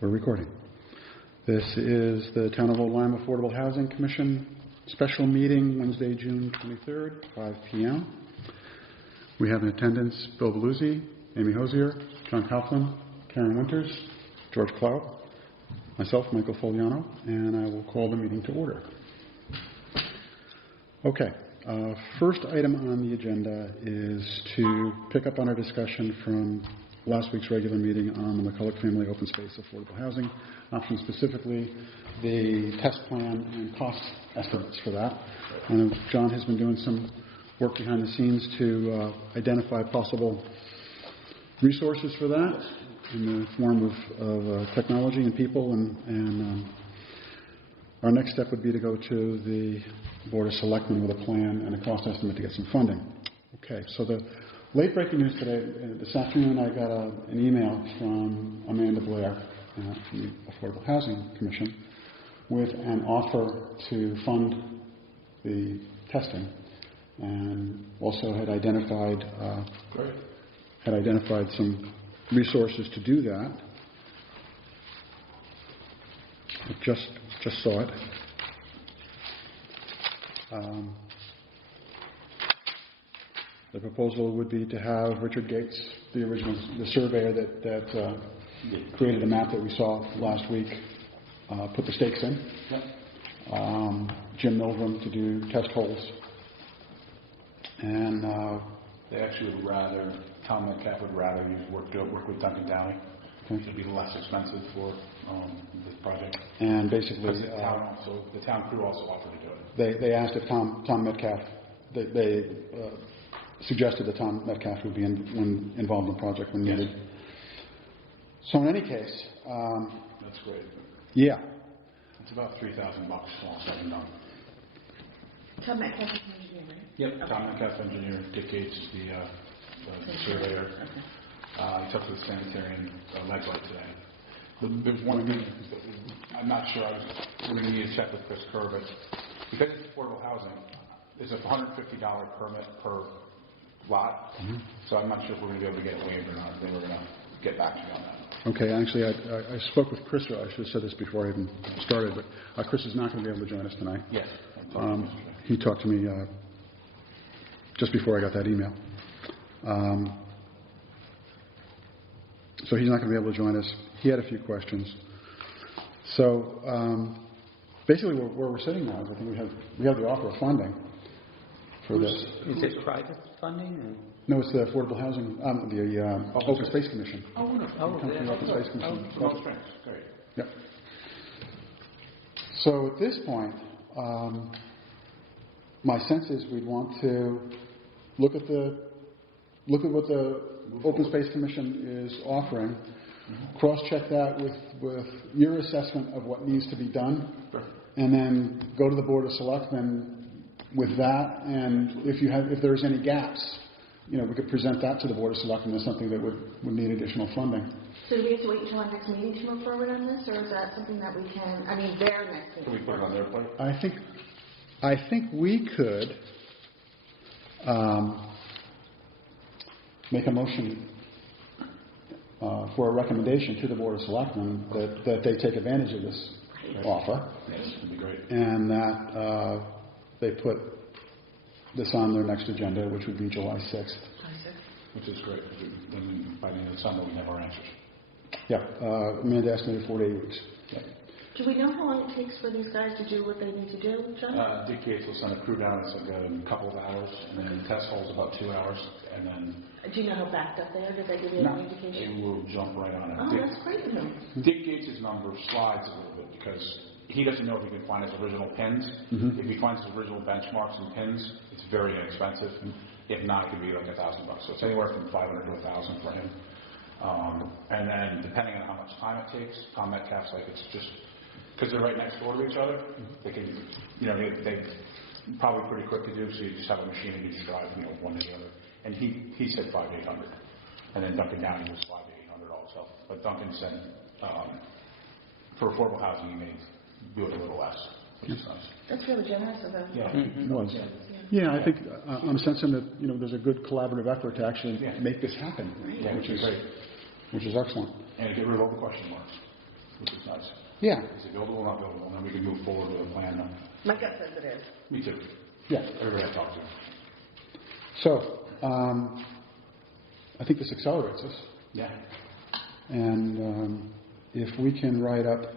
We're recording. This is the Town of Old Lyme Affordable Housing Commission special meeting, Wednesday, June 23rd, 5 p.m. We have in attendance Bill Belluzzi, Amy Hosier, John Kaufman, Karen Winters, George Cloud, myself, Michael Foliano, and I will call the meeting to order. Okay. First item on the agenda is to pick up on our discussion from last week's regular meeting on the McCulloch Family Open Space Affordable Housing option, specifically the test plan and cost estimates for that. And John has been doing some work behind the scenes to identify possible resources for that in the form of technology and people. And our next step would be to go to the Board of Selectmen with a plan and a cost estimate to get some funding. Okay, so the late breaking news today, this afternoon I got an email from Amanda Blair from the Affordable Housing Commission with an offer to fund the testing, and also had identified some resources to do that. I just saw it. The proposal would be to have Richard Gates, the surveyor that created the map that we saw last week, put the stakes in. Yep. Jim Milgram to do test holes. And they actually would rather, Tom Metcalf would rather work with Duncan Downey. Okay. It would be less expensive for this project. And basically, the town crew also offered to do it. They asked if Tom Metcalf, they suggested that Tom Metcalf would be involved in the project when needed. Yes. So in any case, that's great. Yeah, it's about $3,000 all said and done. Tom Metcalf is engineer, right? Yep. Okay. Tom Metcalf, engineer, Dick Gates, the surveyor. Okay. He took to the sanitarian leg light today. There's one thing I'm not sure. We're going to need to check with Chris Kerr, but because it's affordable housing, there's a $150 permit per lot. Mm-hmm. So I'm not sure if we're going to be able to get it waived or not. They were going to get back to you on that. Okay, actually, I spoke with Chris. I should have said this before I even started, but Chris is not going to be able to join us tonight. Yes. He talked to me just before I got that email. So he's not going to be able to join us. He had a few questions. So basically where we're sitting now is I think we have the offer of funding for this. Is it private funding? Or? No, it's the Affordable Housing, the Open Space Commission. Open Space Commission. Great. Yep. So at this point, my sense is we'd want to look at what the Open Space Commission is offering, mm-hmm. cross-check that with your assessment of what needs to be done, sure. And then go to the Board of Selectmen with that. And if there's any gaps, we could present that to the Board of Selectmen as something that would need additional funding. So do we have to wait until our next meeting to move forward on this, or is that something that we can? I mean, their next meeting. Can we put it on their plate? I think we could make a motion for a recommendation to the Board of Selectmen that they take advantage of this offer. Yes, that'd be great. And that they put this on their next agenda, which would be July 6th. Which is great. Then by the end of the summer, we have our answers. Yeah. Amanda estimated 4 to 8 weeks. Yeah. Do we know how long it takes for these guys to do what they need to do, John? Dick Gates will send a crew down. It's like a couple of hours, and then the test hole's about 2 hours, and then. Do you know how backed up they are? Did they give you any indication? They will jump right on it. Oh, that's great of him. Dick Gates' number slides a little bit because he doesn't know if he can find his original pins. Mm-hmm. If he finds his original benchmarks and pins, it's very inexpensive. If not, it could be like $1,000. So it's anywhere from $500 to $1,000 for him. And then depending on how much time it takes, Tom Metcalf's like it's just because they're right next door to each other. They can, they probably pretty quick to do. So you just have a machine and you just drive, one to the other. And he said $500 to $800, and then Duncan Downey was $500 to $800 also. But Duncan said for affordable housing, he may do it a little less, which is nice. That's really generous of them. Yeah, it was. Yeah, I think I'm sensing that there's a good collaborative effort to actually make this happen, which is great, which is excellent. And get rid of all the question marks. which is nice. Yeah. Is it buildable or not buildable? And then we can move forward with a plan. My gut says it is. Me too. Yeah. Everybody I talk to. So, I think this accelerates us. Yeah. And if we can write up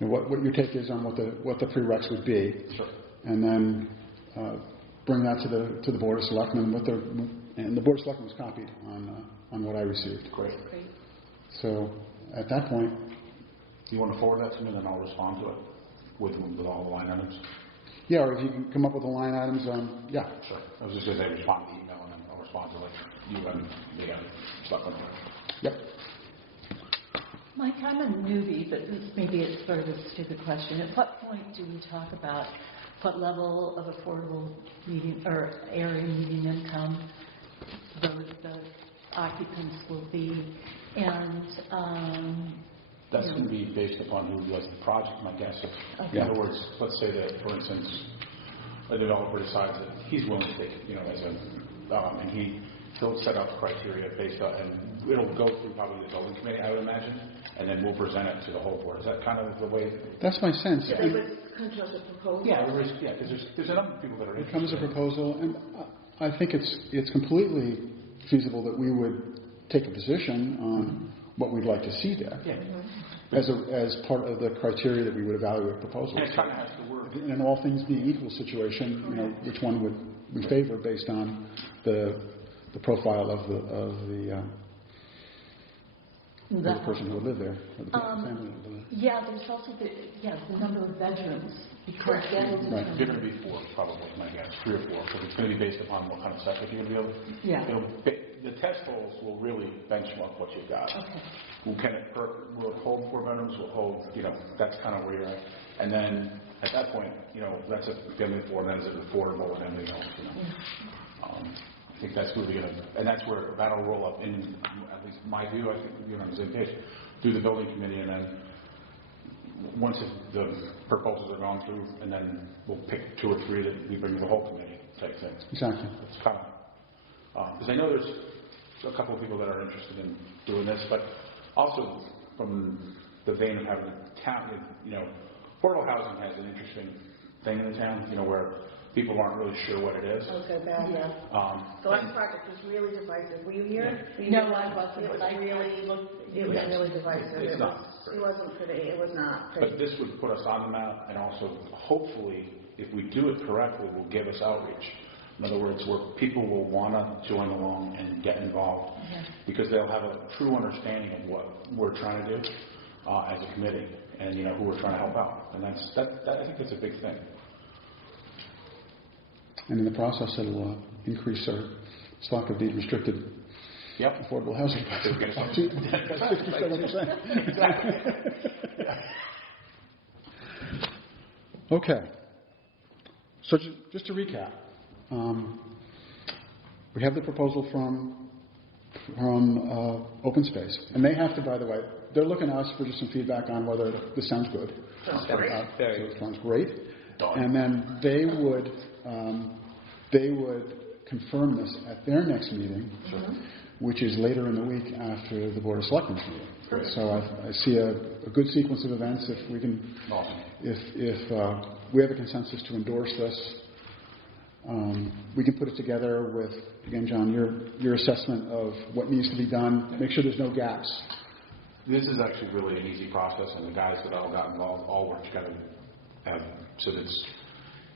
what your take is on what the prereqs would be, Sure. and then bring that to the Board of Selectmen, and the Board of Selectmen was copied on what I received. Great. So at that point, Do you want to forward that to me, then I'll respond to it with all the line items? yeah, or if you can come up with the line items, yeah. Sure. I was just going to say respond to the email, and then I'll respond to you and the stuff on there. Yep. Mike, I'm a newbie, but maybe it's sort of a stupid question. At what point do we talk about what level of affordable median or area median income the occupants will be? And That's going to be based upon who does the project, my guess. Okay. In other words, let's say that, for instance, a developer decides that he's willing to take it, as a, and he'll set up criteria based on, and it'll go through probably the building committee, I would imagine, and then we'll present it to the whole board. Is that kind of the way? That's my sense. So they would come to us a proposal? Yeah, because there's a number of people that are It interested. comes as a proposal, and I think it's completely feasible that we would take a position on what we'd like to see there Yeah. as part of the criteria that we would evaluate proposals. And it kind of has to work. In all things being equal situation, which one would we favor based on the profile of the person who would live there, or the family who would live there. yeah, there's also the number of bedrooms. Because that will Right. determine. They're going to be 4, probably, my guess, 3 or 4. So it's going to be based upon what kind of septic you're going to be able to. Yeah. The test holes will really benchmark what you've got. Okay. Will it hold 4 bedrooms? Will it hold, that's kind of where you're at. And then at that point, that's a family of 4, and then is it affordable and everything else, I think that's really going to, and that's where that'll roll up in, at least my view, I think, on the same page, through the building committee, and then once the proposals are gone through, and then we'll pick 2 or 3 that we bring to the whole committee type thing. Exactly. It's kind of, because I know there's a couple of people that are interested in doing this, but also from the vein of having a town, affordable housing has an interesting thing in the town, where people aren't really sure what it is. Okay, bad, yeah. The last project was really divisive. Were you here? No, I wasn't. It was really divisive. It's not. It wasn't pretty. It was not pretty. But this would put us on the map, and also, hopefully, if we do it correctly, will give us outreach. In other words, where people will want to join along and get involved, because they'll have a true understanding of what we're trying to do as a committee, and who we're trying to help out. And that I think that's a big thing. And in the process, it'll increase our stock of deed restricted affordable housing. That's 67%. Exactly. Okay. So just to recap, we have the proposal from Open Space, and they have to, by the way, they're looking at us for just some feedback on whether this sounds good. Sounds great. So it sounds great. And then they would confirm this at their next meeting, which is later in the week after the Board of Selectmen's meeting. Great. So I see a good sequence of events. If we can, Awesome. if we have a consensus to endorse this, we can put it together with, again, John, your assessment of what needs to be done. Make sure there's no gaps. This is actually really an easy process, and the guys that all got involved all work together, so that it's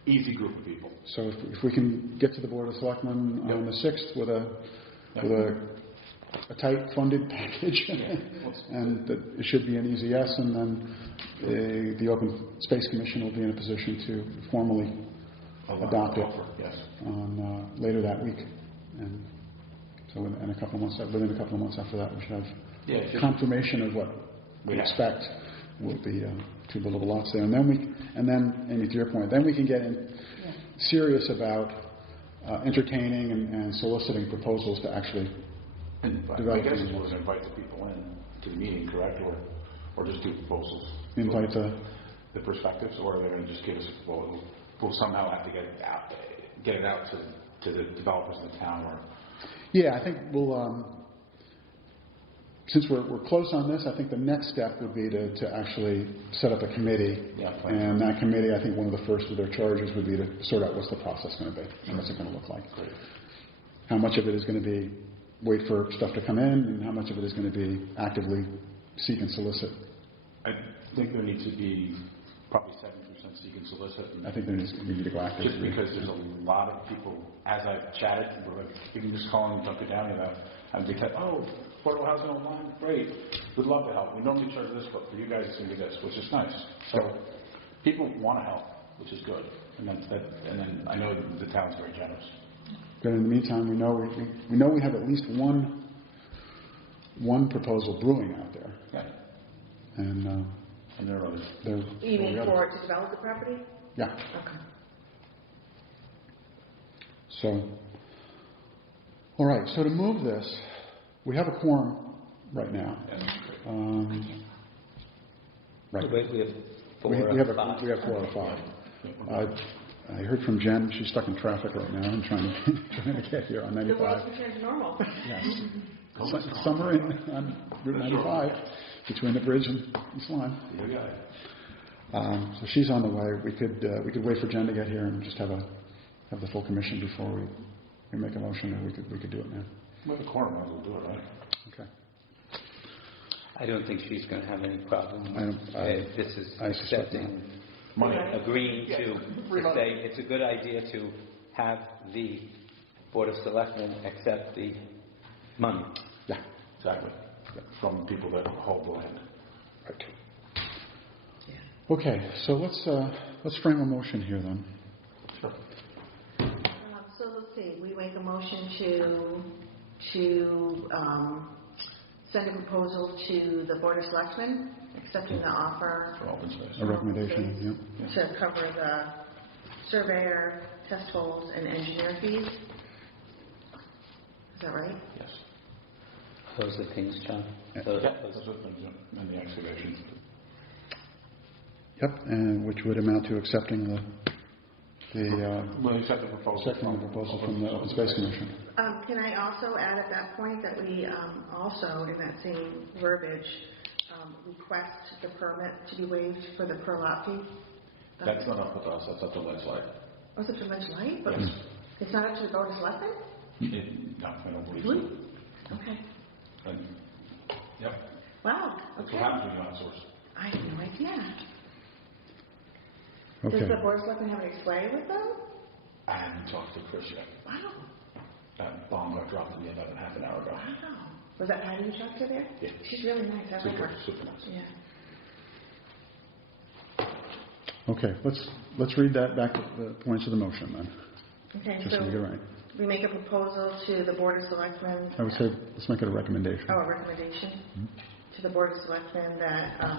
easy group of people. So if we can get to the Board of Selectmen on the 6th with a tight funded package, and that it should be an easy yes, and then the Open Space Commission will be in a position to formally adopt it on later that week, and so within a couple of months after that, we should have confirmation of what we expect will be 2 buildable lots there, and then Amy, to your point, then we can get in serious about entertaining and soliciting proposals to actually develop. I guess we're going to invite the people in to the meeting, correct, or just do proposals? Invite the perspectives, or are they going to just give us? We'll somehow have to get it out to the developers in the town, or I think we'll since we're close on this, I think the next step would be to actually set up a committee. Yeah, and that committee, I think one of the first of their charges would be to sort out what's the process going to be and what's it going to look like. Great. How much of it is going to be wait for stuff to come in, and how much of it is going to be actively seek and solicit. I think there needs to be probably 70% seek and solicit. I think there needs to go active. Just because there's a lot of people, as I've chatted, we're like, you can just call and dump it down, and they said, oh, affordable housing online, great, we'd love to help. We normally charge this, but for you guys it's going to be this, which is nice. So people want to help, which is good. And then I know the town's very generous. But in the meantime, we know we have at least one proposal brewing out there. Yeah. And there are others. You mean for it to develop the property? Yeah. Okay. So, all right. So to move this, we have a quorum right now. Right. We have four We have or 4 or 5. I heard from Jen. She's stuck in traffic right now and trying to get here on 95. The world's returned to normal. Yes. Somewhere on Route 95 between the bridge and East Lyme. So she's on the way. We could wait for Jen to get here and just have the full commission before we make a motion, or we could do it now. Well, the quorum might as well do it, right? Okay. I don't think she's going to have any problem. This is accepting, agreeing to say it's a good idea to have the Board of Selectmen accept the money. Yeah. Exactly. From people that hold the land. Right. Okay, so let's frame a motion here then. Sure. So let's see. We make a motion to send a proposal to the Board of Selectmen, accepting the offer For open space. A recommendation, yeah. to cover the surveyor, test holes, and engineer fees. Is that right? Yes. Those are things, John. Yeah, those are things in the excavation. Yep, and which would amount to accepting the Accept the proposal. accepting the proposal from the Open Space Commission. Can I also add at that point that we also, in that same verbiage, request the permit to be waived for the per lot fee? That's not up with us. That's up to legislate. Was it to legislate? But Yes. it's not up to the Board of Selectmen? No, I don't believe Really? so. Okay. Yep. Wow. That's Okay. what happens when you outsource. I had no idea. Okay. Does the Board of Selectmen have any sway with them? I haven't talked to Chris yet. Wow. That bomb got dropped in me about half an hour ago. Wow. Was that Patty you talked to there? Yeah. She's really nice. I like her. Super nice. Yeah. Okay, let's read that back to the points of the motion then, Okay, just so we get it right. we make a proposal to the Board of Selectmen. I would say let's make it a recommendation. A recommendation to the Board of Selectmen that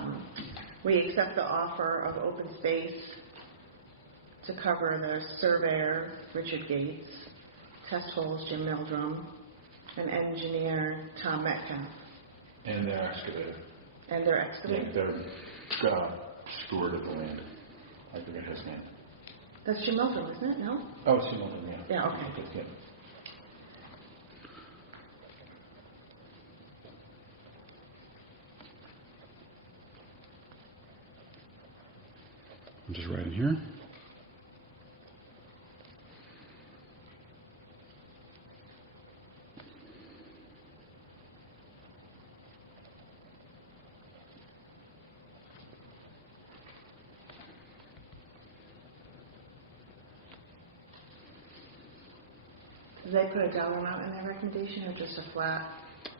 we accept the offer of open space to cover the surveyor, Richard Gates, test holes, Jim Meldrum, and engineer, Tom Metcalf. And their excavator. And their Yeah, excavator. their steward of the land. I forget his name. That's Jim Meldrum, isn't it? No? Oh, it's Hamilton, yeah. Yeah, okay. Yeah. I'm just writing here. Did they put a dollar amount in their recommendation or just a flat?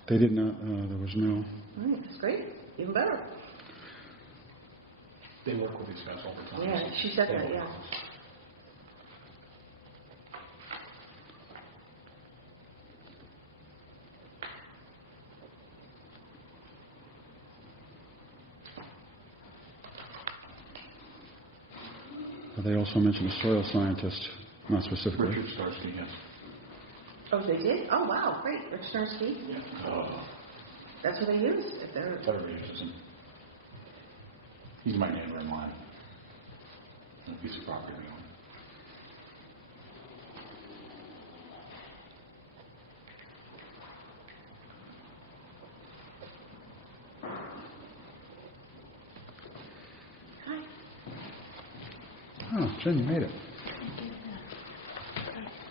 They did not, there was no, All right, that's great. Even better. They work with these guys all the time. Yeah, she said that, yeah. they also mentioned a soil scientist, not specifically. Richard Starsky, yes. Oh, they did? Oh, wow, great. Rich Starsky? Yeah. Oh, That's what they use? If they're... everybody uses him. He's my neighbor in line. A piece of property we own. Oh, Jen, you made it.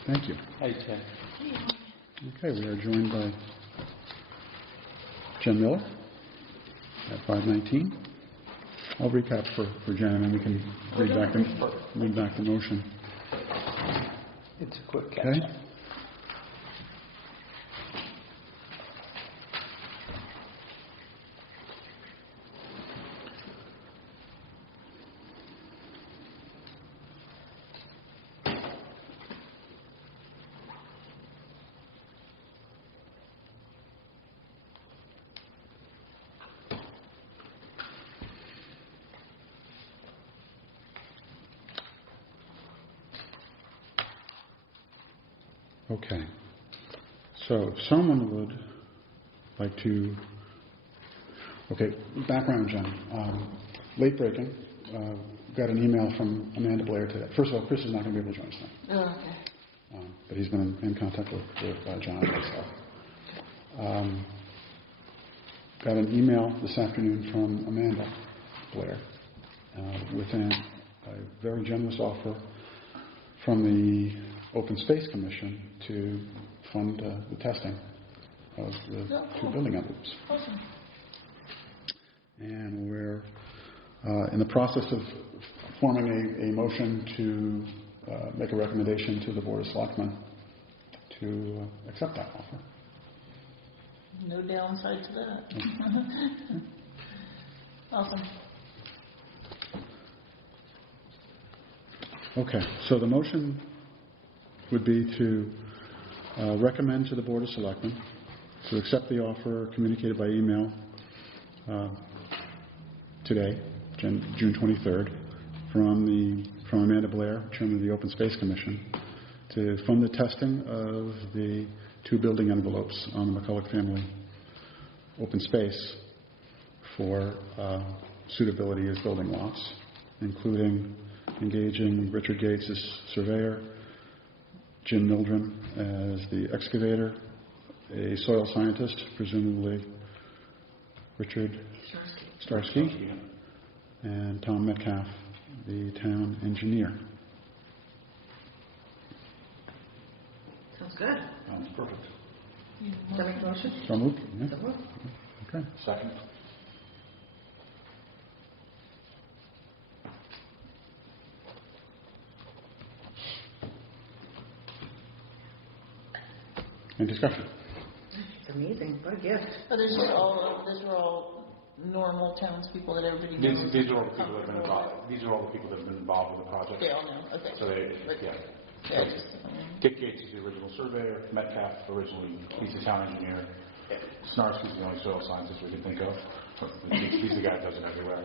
Thank you. Hi, Jen. Okay, we are joined by Jen Miller at 519. I'll recap for Jen, and then we can read back the motion. It's a quick catch. Okay. Okay, so if someone would like to, background, Jen. Late breaking, got an email from Amanda Blair today. First of all, Chris is not going to be able to join us now. Oh, okay. But he's been in contact with John and myself. Got an email this afternoon from Amanda Blair with a very generous offer from the Open Space Commission to fund the testing of the two building envelopes. Awesome. And we're in the process of forming a motion to make a recommendation to the Board of Selectmen to accept that offer. No downside to that. Awesome. Okay, so the motion would be to recommend to the Board of Selectmen to accept the offer communicated by email today, June 23rd, from Amanda Blair, Chairman of the Open Space Commission, to fund the testing of the two building envelopes on the McCulloch family open space for suitability as building lots, including engaging Richard Gates as surveyor, Jim Mildren as the excavator, a soil scientist, presumably Richard Starsky, and Tom Metcalf, the town engineer. Sounds good. Sounds perfect. Does that make a motion? So moved? Yeah. So moved. Okay. Second. Any discussion? It's amazing. What a gift. But these are all normal townspeople that everybody knows. These are all the people that have been involved. These are all the people that have been involved with the project. They all know. Okay. So Yeah, Dick Gates is the original surveyor. Metcalf originally, he's the town engineer. Snarsky's the only soil scientist we can think of. He's the guy that does it everywhere.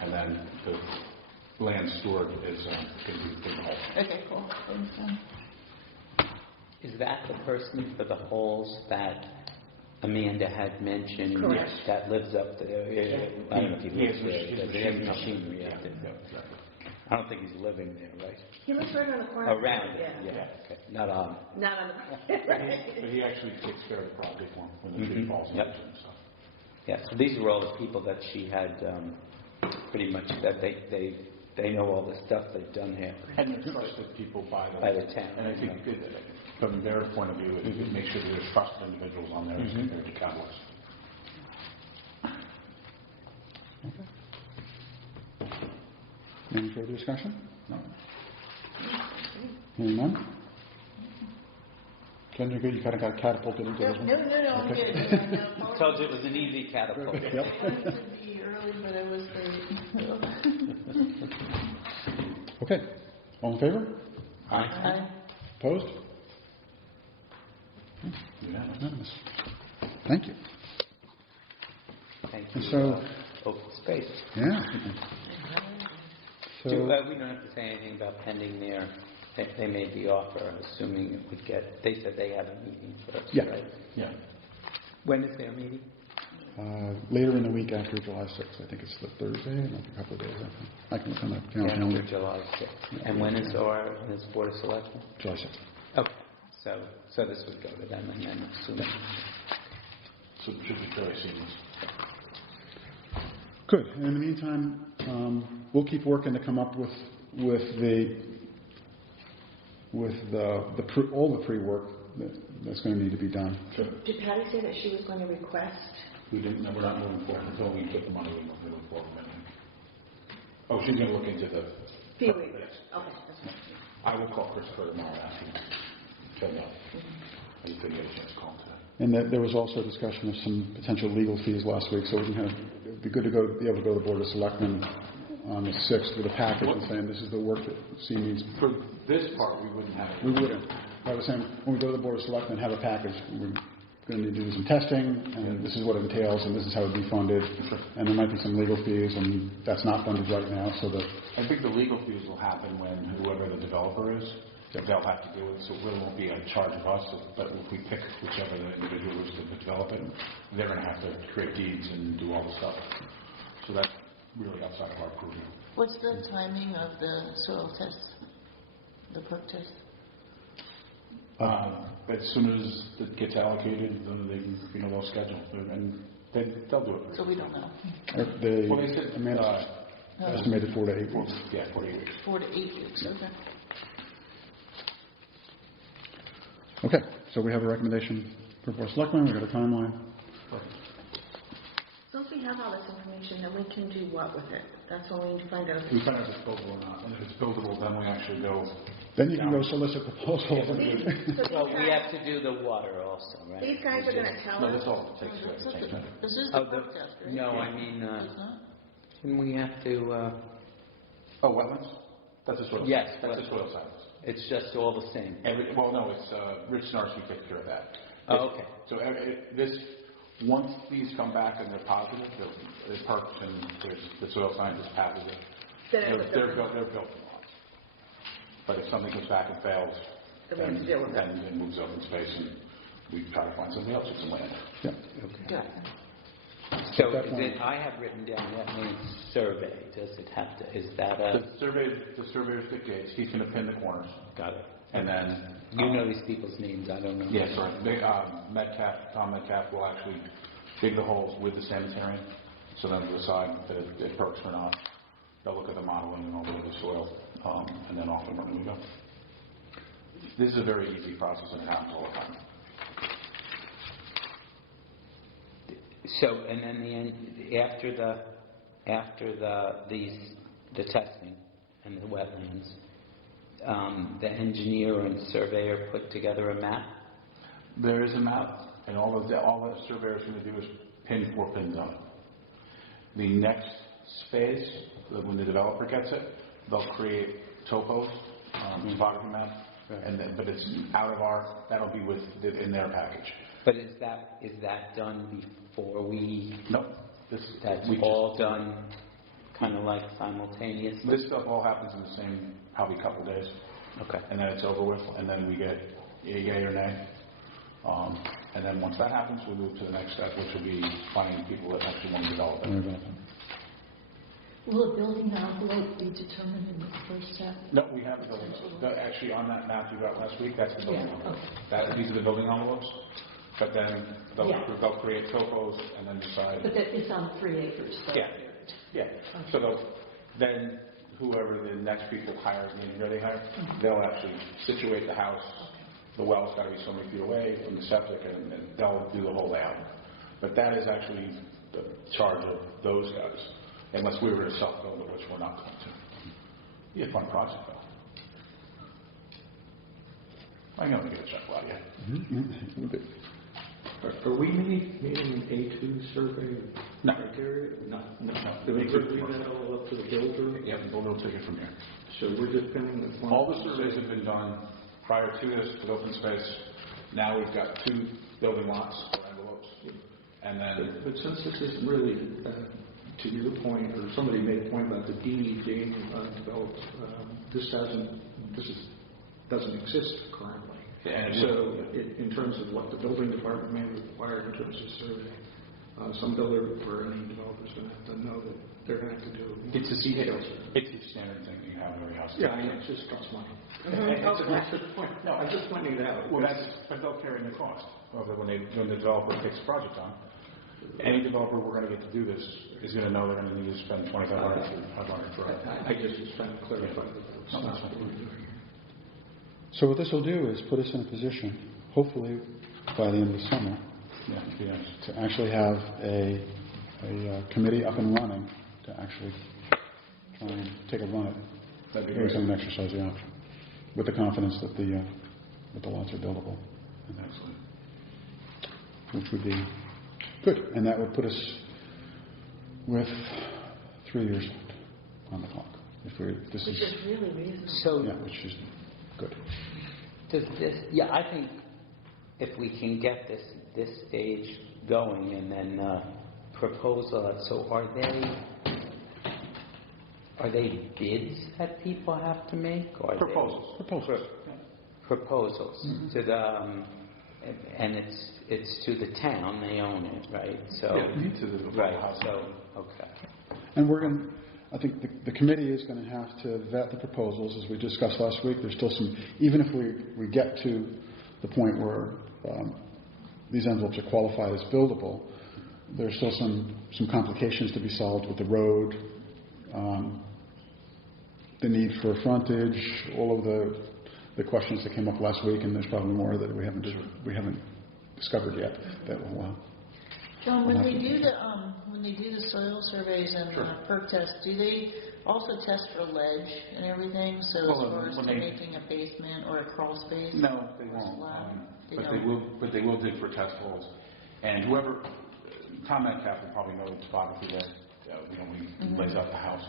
And then the land steward is going to be the big hole. Okay, cool. Is that the person for the holes that Amanda had mentioned? Correct. That lives up there? I don't know if he lives there. They have machinery up there. Exactly. I don't think he's living there, right? He lives right on the corner. Around it, yeah. Okay. Not on. Not on the But he actually takes care of the property for him when the tree falls Yep. into it and stuff. Yeah, so these were all the people that she had pretty much, that they know all the stuff they've done here And they're trusted people by the town. And I think from their point of view, it makes sure that there's trusted individuals on there as compared to cowboys. Any further discussion? No. Hearing none? Ken, you're good? You kind of got catapulted into this one? No, I'm Okay. good. I Told you it was an easy catapult. Yep. wanted to be early, but I was late. Okay. All in favor? Aye. Opposed? Yeah. Unanimous. Thank you. Thank And you. so- Open space. Yeah. So, We don't have to say anything about pending their, they made the offer, assuming it would get, they said they had a meeting first, Yeah. right? Yeah. When is their meeting? later in the week after July 6th. I think it's the Thursday, like a couple of days after. I can look on the calendar. After July 6th. And when is this Board of Selectmen? July 6th. Okay, so this would go to them, and then assuming. So it should be fairly seamless. Good. And in the meantime, we'll keep working to come up with all the pre-work that's going to need to be done. Did Patty say that she was going to request? We didn't. No, we're not moving forward until we get the money. We're moving forward. Oh, she's going to look into the fee waivers. Yes. Okay. That's fine. I will call Christopher tomorrow and ask him. Find out. I didn't get a chance to call today. And there was also a discussion of some potential legal fees last week, so it would be good to be able to go to the Board of Selectmen on the 6th with a package and saying this is the work that C needs. For this part, we wouldn't have it. We wouldn't. I was saying when we go to the Board of Selectmen, have a package. We're going to need to do some testing, and this is what it entails, and this is how it would be funded. Sure. And there might be some legal fees, and that's not funded right now, so that... I think the legal fees will happen when whoever the developer is, they'll have to do it, so it won't be a charge of us, but if we pick whichever the individual is to develop it, they're going to have to create deeds and do all the stuff. So that's really outside of our purview. What's the timing of the soil test, the perk test? As soon as it gets allocated, then they can, they'll schedule it, and they'll do it. So we don't know. They said estimated 4 to 8 weeks. Yeah, 4 to 8 weeks. 4 to 8 weeks, okay. Okay, so we have a recommendation for Board of Selectmen. We've got a timeline. So if we have all this information, then we can do what with it? That's what we need to find out. We find out if it's buildable or not, and if it's buildable, then we actually go. Then you can go solicit proposals. Well, we have to do the water also, right? These guys are going to tell No, us. that's all it takes. This is the perk test, right? No, I mean, can we have to... wetlands? That's a soil. Yes. That's a soil science. It's just all the same. It's Rich Snarski takes care of that. Oh, okay. So once these come back and they're positive, they're perks and the soil scientist passes it. They're built in lots. But if something comes back and fails, then it moves open space and we try to find somebody else with some land. Yeah. Okay. Yeah. So I have written down that means survey. Does it have to? Is that a? The surveyor dictates. He's going to pin the corners. Got it. And then you know these people's names. I don't know. Yes, sorry. Tom Metcalf will actually dig the holes with the sanitarian, so then to decide that it perks or not. They'll look at the modeling and all the soil, and then off and running we go. This is a very easy process, and it happens all the time. So, and then after the testing and the wetlands, the engineer and surveyor put together a map. There is a map, and all the surveyor is going to do is pin 4 pins on it. The next phase, when the developer gets it, they'll create topos, topography map, but it's out of that'll be in their package. But is that done before we? No. That's all done kind of like simultaneously? This stuff all happens in the same, probably couple days. Okay. And then it's over with, and then we get yay or nay. And then once that happens, we move to the next step, which will be finding people that actually want to develop it. Will a building envelope be determined in the first step? No, we have the building envelope. Actually, on that map you got last week, that's the building envelope. Okay. These are the building envelopes. But then they'll create topos and then decide. But that is on 3 acres. So Yeah. Okay. So then whoever the next people hire, the engineer they hire, they'll actually situate the house. The well's got to be so many feet away from the septic, and they'll do the whole layout. But that is actually the charge of those guys, unless we were to self-build it, which we're not going to. Be a fun project, though. I'm going to get a check out of you. Are we meeting an A2 survey No. criteria? No. Do we leave that all up to the builder? Yeah, the builder will take it from here. So we're depending upon... All the surveys have been done prior to this with open space. Now we've got 2 building lots or envelopes. And then... But since this isn't really, to your point, or somebody made a point about the deed being developed, this doesn't exist currently. So in terms of what the building department may require in terms of survey, some builder or any developer is going to have to know that they're going to have to do it's a detailed survey. It's a standard thing you have in every house. Yeah, I know, it just costs money. That's the point. No, I'm just pointing it out. Well, but they'll carry the cost of it when the developer takes the project on. Any developer we're going to get to do this is going to know they're going to need to spend $2,500 for it. I just was trying to clarify that that's not what we're doing here. So what this will do is put us in a position, hopefully by the end of the summer, to actually have a committee up and running to actually try and take a run at it. That'd be Maybe great. someone exercise the option with the confidence that the lots are buildable. Excellent. Which would be good. And that would put us with 3 years left on the clock. Which is really reasonable. So Yeah, which is good. does this? Yeah, I think if we can get this stage going and then proposal. So are they bids that people have to make? Or Proposals. Proposals Mm-hmm. to the and it's to the town. They own it, right? So to the right. house. So okay. And I think the committee is going to have to vet the proposals, as we discussed last week. There's still some, even if we get to the point where these envelopes are qualified as buildable, there's still some complications to be solved with the road, the need for frontage, all of the questions that came up last week, and there's probably more that we haven't discovered yet that will. John, when they do the soil surveys and perk tests, do they also test for ledge and everything? So as far as making a basement or a crawl space? No, they won't. But they will dig for test holes. And Tom Metcalf will probably know the topography there. When he lays out the house.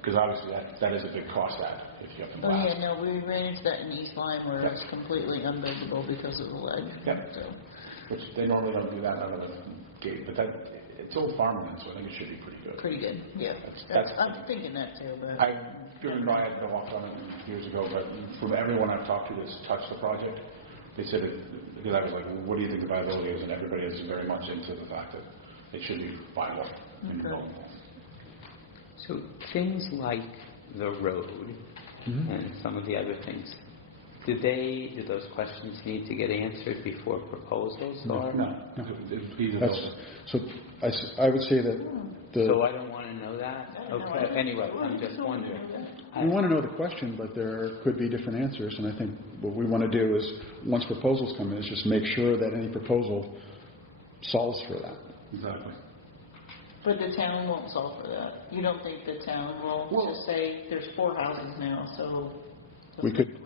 Because obviously that is a big cost add if you have to blast. Oh yeah, no, we ran into that in East Lyme where it's completely unbuildable because of the ledge. Yep. So. Which they normally don't do that out of the gate, but it's old farmland, so I think it should be pretty good. Pretty good, yeah. I'm thinking that too, but I've driven by it and walked on it years ago, but from everyone I've talked to that's touched the project, they said because I was like, well, what do you think the viability is? And everybody is very much into the fact that it should be viable and buildable. So things like the road and some of the other things, do those questions need to get answered before proposals? No. So I would say that So I don't want to know that? Okay. Anyway, I'm just wondering. we want to know the question, but there could be different answers, and I think what we want to do is, once proposals come in, is just make sure that any proposal solves for that. Exactly. But the town won't solve for that. You don't think the town will just say there's 4 houses now, so We could.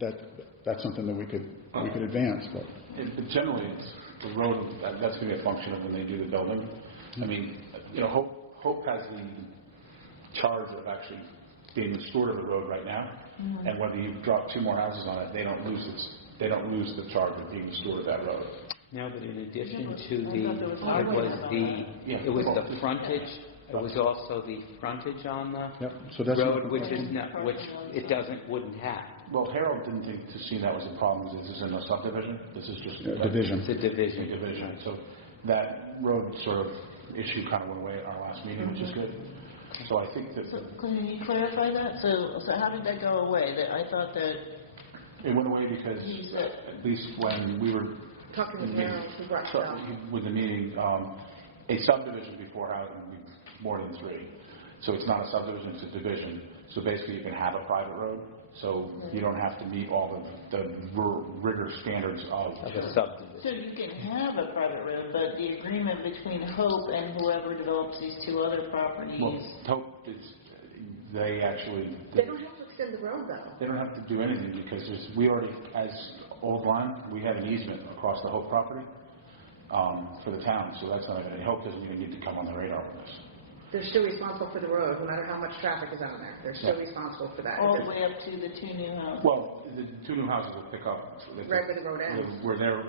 That's something that we could advance, but Generally, it's the road. That's going to be a function of when they do the building. I mean, Hope has the charge of actually being the steward of the road right now, and whether you drop 2 more houses on it, they don't lose the charge of being the steward of that road. No, but in addition to it was the frontage. It was also the frontage on the road, which wouldn't have. Well, Harold didn't think to see that was a problem because this isn't a subdivision. This is just a division. It's a division. So that road sort of issue kind of went away at our last meeting, which is good. So I think that. Can you clarify that? So how did that go away? I thought that it went away because at least when we were talking to Harold, who brought it up. With the meeting, a subdivision before had more than 3. So it's not a subdivision, it's a division. So basically you can have a private road. So you don't have to meet all the rigor standards of a subdivision. So you can have a private road, but the agreement between Hope and whoever develops these 2 other properties. Well, Hope they don't have to extend the road though. They don't have to do anything because we already, as Old Line, we have an easement across the Hope property for the town. So that's not even, Hope doesn't even need to come on the radar on this. They're still responsible for the road, no matter how much traffic is on there. They're still responsible for that. All the way up to the 2 new houses. Well, the 2 new houses will pick up right where the road ends. Where their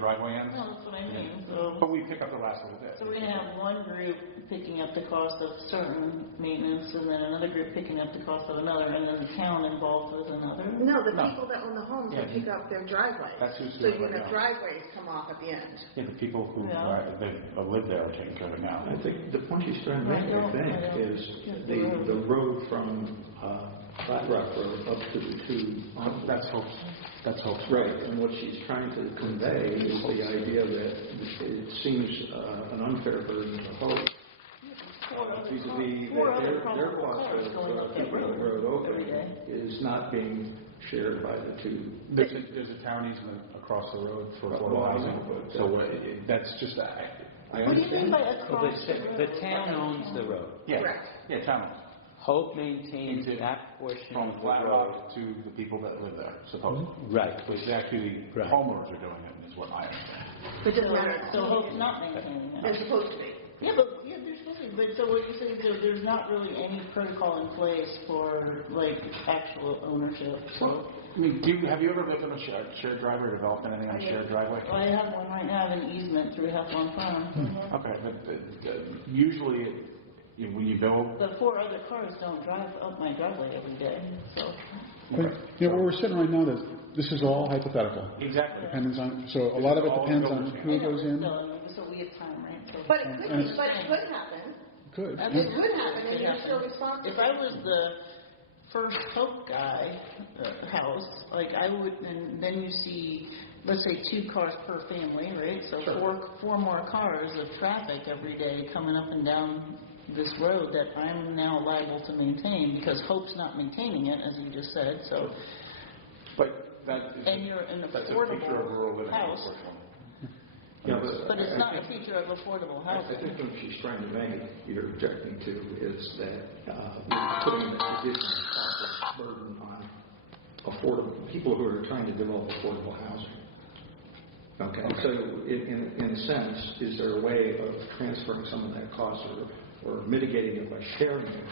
driveway ends. No, that's what I mean. But we pick up the last little bit. So we're going to have one group picking up the cost of certain maintenance, and then another group picking up the cost of another, and then the town involved with another. No, people that own the homes will pick up their driveways. That's who's so you're going to have driveways come off at the end. Yeah, the people who live there are taking care of it now. I think the point he's trying to make, is the road from Flat Rock Road up to the 2. That's Hope's. Right, and what she's trying to convey is the idea that it's seems an unfair burden to host. Vis-a-vis their cost of keeping the road open is not being shared by the two. There's a town easement across the road for affordable housing, so that's just What do you mean by across the town owns the road. Yeah, yeah, town owns. Hope maintains that portion from of the Flat road. Rock to the people that live there, supposedly. Right. Which actually the homeowners are doing it, is what I understand. But it doesn't matter. So Hope's not maintaining it. It's supposed to be. Yeah, they're supposed to. But so what you saying there's not really any protocol in place for like actual ownership. So I mean, have you ever lived on a shared driveway or developed anything on a shared driveway? I have one right now. I have an easement through Heffron Farm. Okay, but usually when you build, The 4 other cars don't drive up my driveway every day. So But, where we're sitting right now, this is all hypothetical. exactly. Depends on, so a lot of it depends on who goes in. So we have time, right? So But it could happen. Could. It could happen, and you're still responsible. if I was the first Hope guy house, like I would, and then you see, let's say 2 cars per family, right? So four more cars of traffic every day coming up and down this road that I'm now liable to maintain because Hope's not maintaining it, as you just said. So, But and you're an that's a feature of rural affordable living, house, unfortunately. Yeah, but it's not a feature of affordable I housing. think what she's trying to make, you're objecting to, is that you're putting the additional cost burden on affordable people who are trying to develop affordable housing. Okay, so in a sense, is there a way of transferring some of that cost or mitigating it by sharing it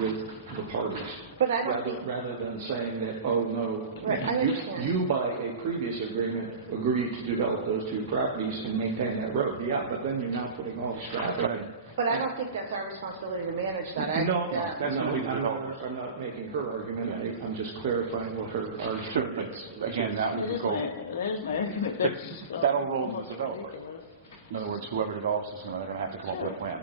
with the parties? But I don't think... Rather than saying that, oh no, Right, I understand. you by a previous agreement agreed to develop those 2 properties and maintain that road. Yeah, but then you're now putting all this traffic. But I don't think that's our responsibility to manage that. I No, think that... that's not developers. I'm not making her argument. I'm just clarifying what her argument Sure, but again, that That would is go. my argument. That'll roll to the developer. In other words, whoever develops this, they're going to have to come up with a plan.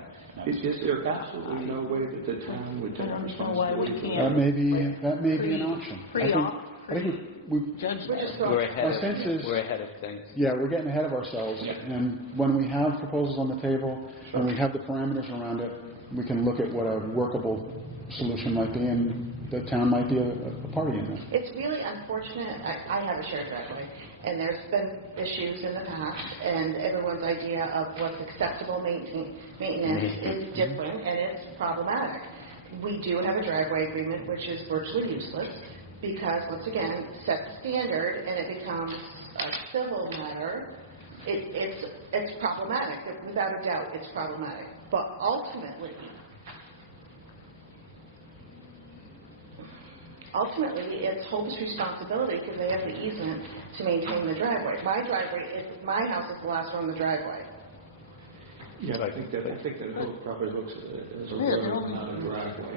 Is there absolutely no way that the town would take responsibility? That may be an option. I think We're ahead of things. Yeah, we're getting ahead of ourselves. And when we have proposals on the table and we have the parameters around it, we can look at what a workable solution might be, and the town might be a party in that. It's really unfortunate. I have a shared driveway, and there's been issues in the past, and everyone's idea of what's acceptable maintenance is different, and it's problematic. We do have a driveway agreement, which is virtually useless, because, once again, it sets a standard, and it becomes a civil matter. It's problematic. Without a doubt, it's problematic. But ultimately, it's Hope's responsibility because they have the easement to maintain the driveway. My house is the last one on the driveway. Yeah, I think that Hope probably looks at it as a road, not a driveway.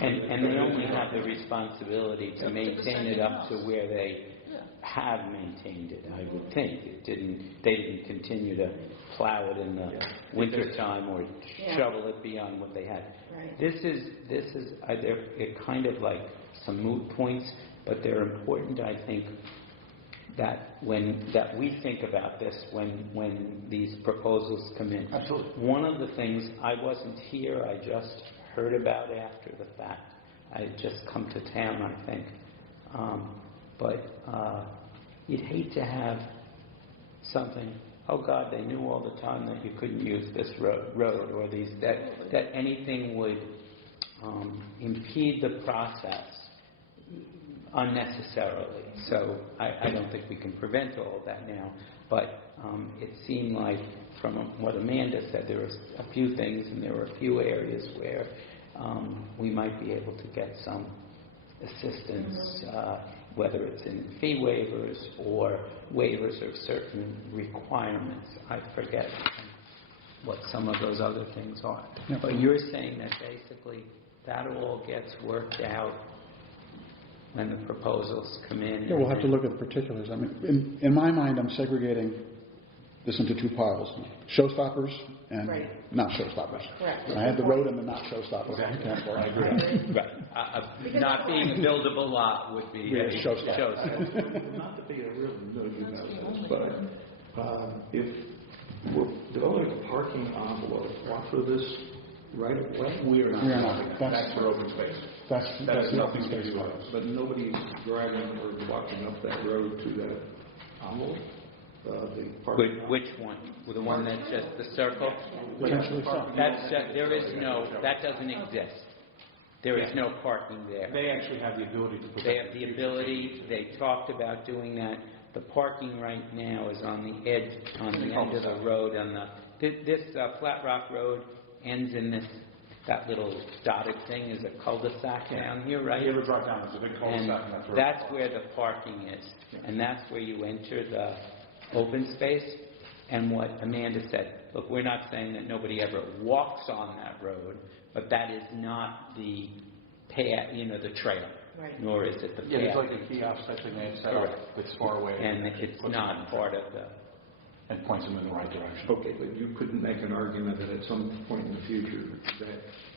And they only have the responsibility to maintain it up to where they have maintained it, I would think. They didn't continue to plow it in the wintertime or shovel it beyond what they had. Right. This is they're kind of like some moot points, but they're important, I think, that we think about this when these proposals come in. Absolutely. One of the things, I wasn't here, I just heard about after the fact. I had just come to town, I think. But you'd hate to have something, oh God, they knew all the time that you couldn't use this road or that anything would impede the process unnecessarily. So I don't think we can prevent all of that now, but it seemed like from what Amanda said, there were a few things and there were a few areas where we might be able to get some assistance, whether it's in fee waivers or waivers of certain requirements. I forget what some of those other things are. Yeah. But you're saying that basically that all gets worked out when the proposals come in. Yeah, we'll have to look at the particulars. I mean, in my mind, I'm segregating this into 2 piles: showstoppers and not showstoppers. Correct. I had the road and the not showstoppers. I agree. Right. Not being a buildable lot would be a showstopper. Not to be a real no-you business, but if we're developing a parking envelope for this right of way? We are not. We are not. That's for open space. That's That's the nothing open to space do part. with us. But nobody's driving or walking up that road to that envelope? The parking Which one? The one that's just the circle? Potentially so. That's, there is no, that doesn't exist. There is no parking there. They actually have the ability to put They have the ability, they talked about doing that. The parking right now is on the edge, on the end of the road, on this Flat Rock Road ends in this, that little dotted thing is a cul-de-sac down here, right? You ever drive down, there's a big cul-de-sac. And that's where the parking is. And that's where you enter the open space. And what Amanda said, look, we're not saying that nobody ever walks on that road, but that is not the path, the trail. Right. Nor is it the path. Yeah, it's like a kiosk type thing they had set up. It's far away. And it's not part of the... And points them in the right direction. Okay, but you couldn't make an argument that at some point in the future that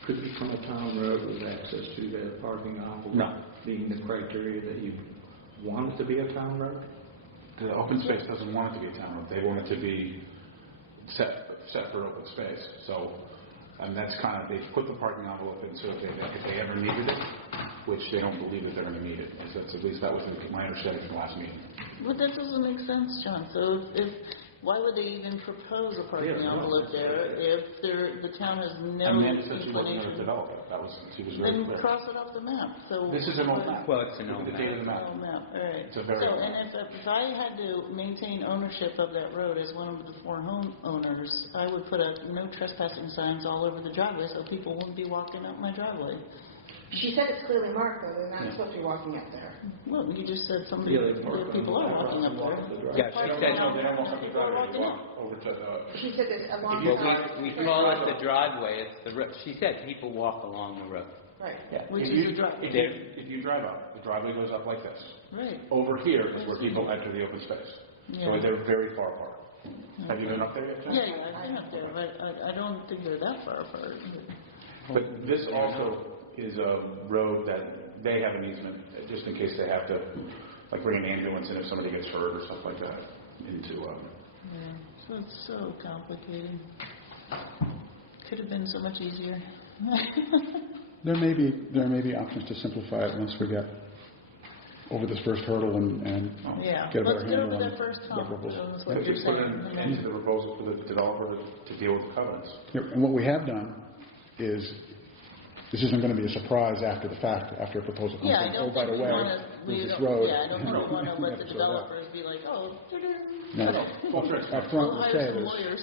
could become a town road with access to that parking envelope No. being the criteria that you want it to be a town road? The open space doesn't want it to be a town road. They want it to be set for open space. So, and that's kind of, they put the parking envelope in so if they ever needed it, which they don't believe that they're going to need it. That's, at least that was my understanding from the last meeting. But that doesn't make sense, John. So why would they even propose a parking envelope there if the town has no Amanda said she wasn't going to inclination? develop it. She was very Then clear. cross it off the map. So This is an old map. Well, it's an Look old at the date of the map. old map. All right. It's a very old and map. if I had to maintain ownership of that road as one of the 4 homeowners, I would put up no trespassing signs all over the driveway so people wouldn't be walking up my driveway. She said it's clearly marked, though, they're not supposed to be walking up there. Well, you just said people are walking up there. Yeah, she said... No, they don't walk up the People are driveway. They walking walk over to the... She said that along Well, the we call it the driveway. It's the she said people walk along the road. Right. Yeah. Which If is you- the driveway. If you drive up, the driveway goes up like this. Right. Over here is where people enter the open space. Yeah. So they're very far apart. Have you been up there yet, John? Yeah, I've been up there, but I don't think they're that far apart. But this also is a road that they have an easement, just in case they have to, like, bring an ambulance in if somebody gets hurt or stuff like that into... Yeah, so it's so complicated. Could have been so much easier. There may be options to simplify it once we get over this first hurdle and Yeah, get a better let's get handle over on that first what hump. proposal. That's what If you're you put saying. it into the proposal for the developer to deal with the covenants. Yep, and what we have done is, this isn't going to be a surprise after the fact, after a proposal comes Yeah, I in. don't Oh, by think the we way, want to. there's this road. Yeah, I don't think we want to let the Never saw that. developers be like, oh, No, Full transparency. up front, we'll we'll hire say some this. lawyers.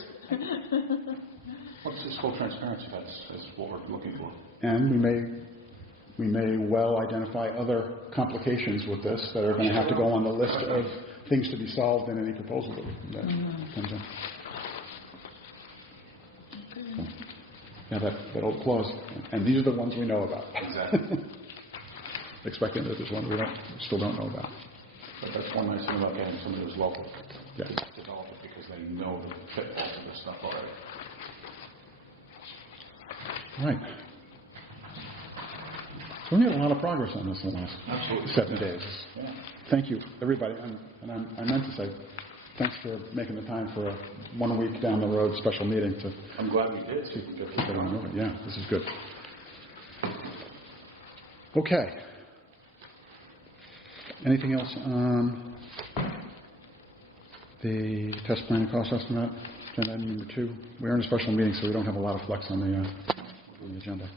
What's this full transparency? That's what we're looking for. And we may well identify other complications with this that are going to have to go on the list of things to be solved in any proposal that comes in. So, yeah, that old clause. And these are the ones we know about. Exactly. Expecting that there's one we still don't know about. But that's one nice thing about getting somebody who's local Yeah. to develop it, because they know the pitfalls of this stuff already. All right. So we made a lot of progress on this in the last 7 days. Yeah. Thank you, everybody. I meant to say thanks for making the time for a 1 week down the road special meeting to I'm glad we did. keep it on moving. Yeah, this is good. Okay. Anything else on the test plan and cost estimate? Agenda item number 2. We're in a special meeting, so we don't have a lot of flex on the agenda.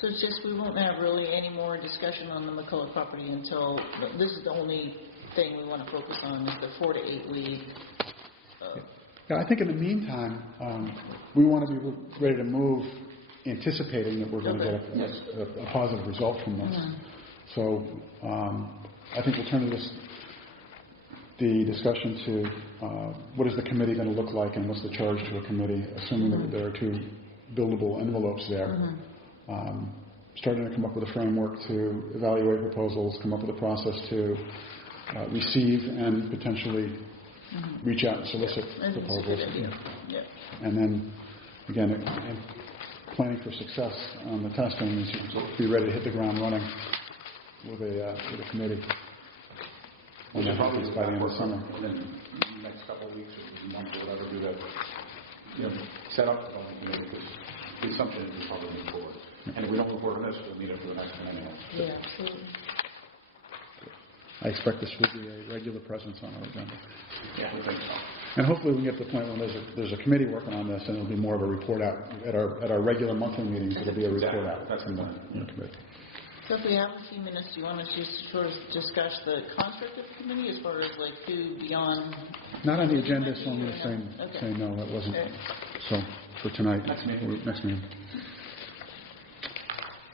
So it's just, we won't have really any more discussion on the McCullough property until, this is the only thing we want to focus on, is the 4 to 8 week. Yeah, I think in the meantime, we want to be ready to move, anticipating that we're going to get a positive result from this. So I think we'll turn the discussion to what is the committee going to look like and what's the charge to a committee, assuming that there are 2 buildable envelopes there. Starting to come up with a framework to evaluate proposals, come up with a process to receive and potentially reach out and solicit proposals. Yeah. And then, again, planning for success on the testing is to be ready to hit the ground running with a committee when that happens by the end of the summer. And then the next couple of weeks or months or whatever, do that set up the building committee, because the assumption is we'll probably move forward. And if we don't move forward on this, we'll need it for the next one anyway. Yeah, absolutely. I expect this will be a regular presence on our agenda. Yeah, we think so. And hopefully we can get to the point when there's a committee working on this, and it'll be more of a report out. At our regular monthly meetings, it'll be a report out from the committee. So if we have a few minutes, do you want us to just sort of discuss the construct of the committee as far as like who beyond? Not on the agenda, so I'm going to say no, that wasn't. Okay. So for tonight, Next meeting. next meeting.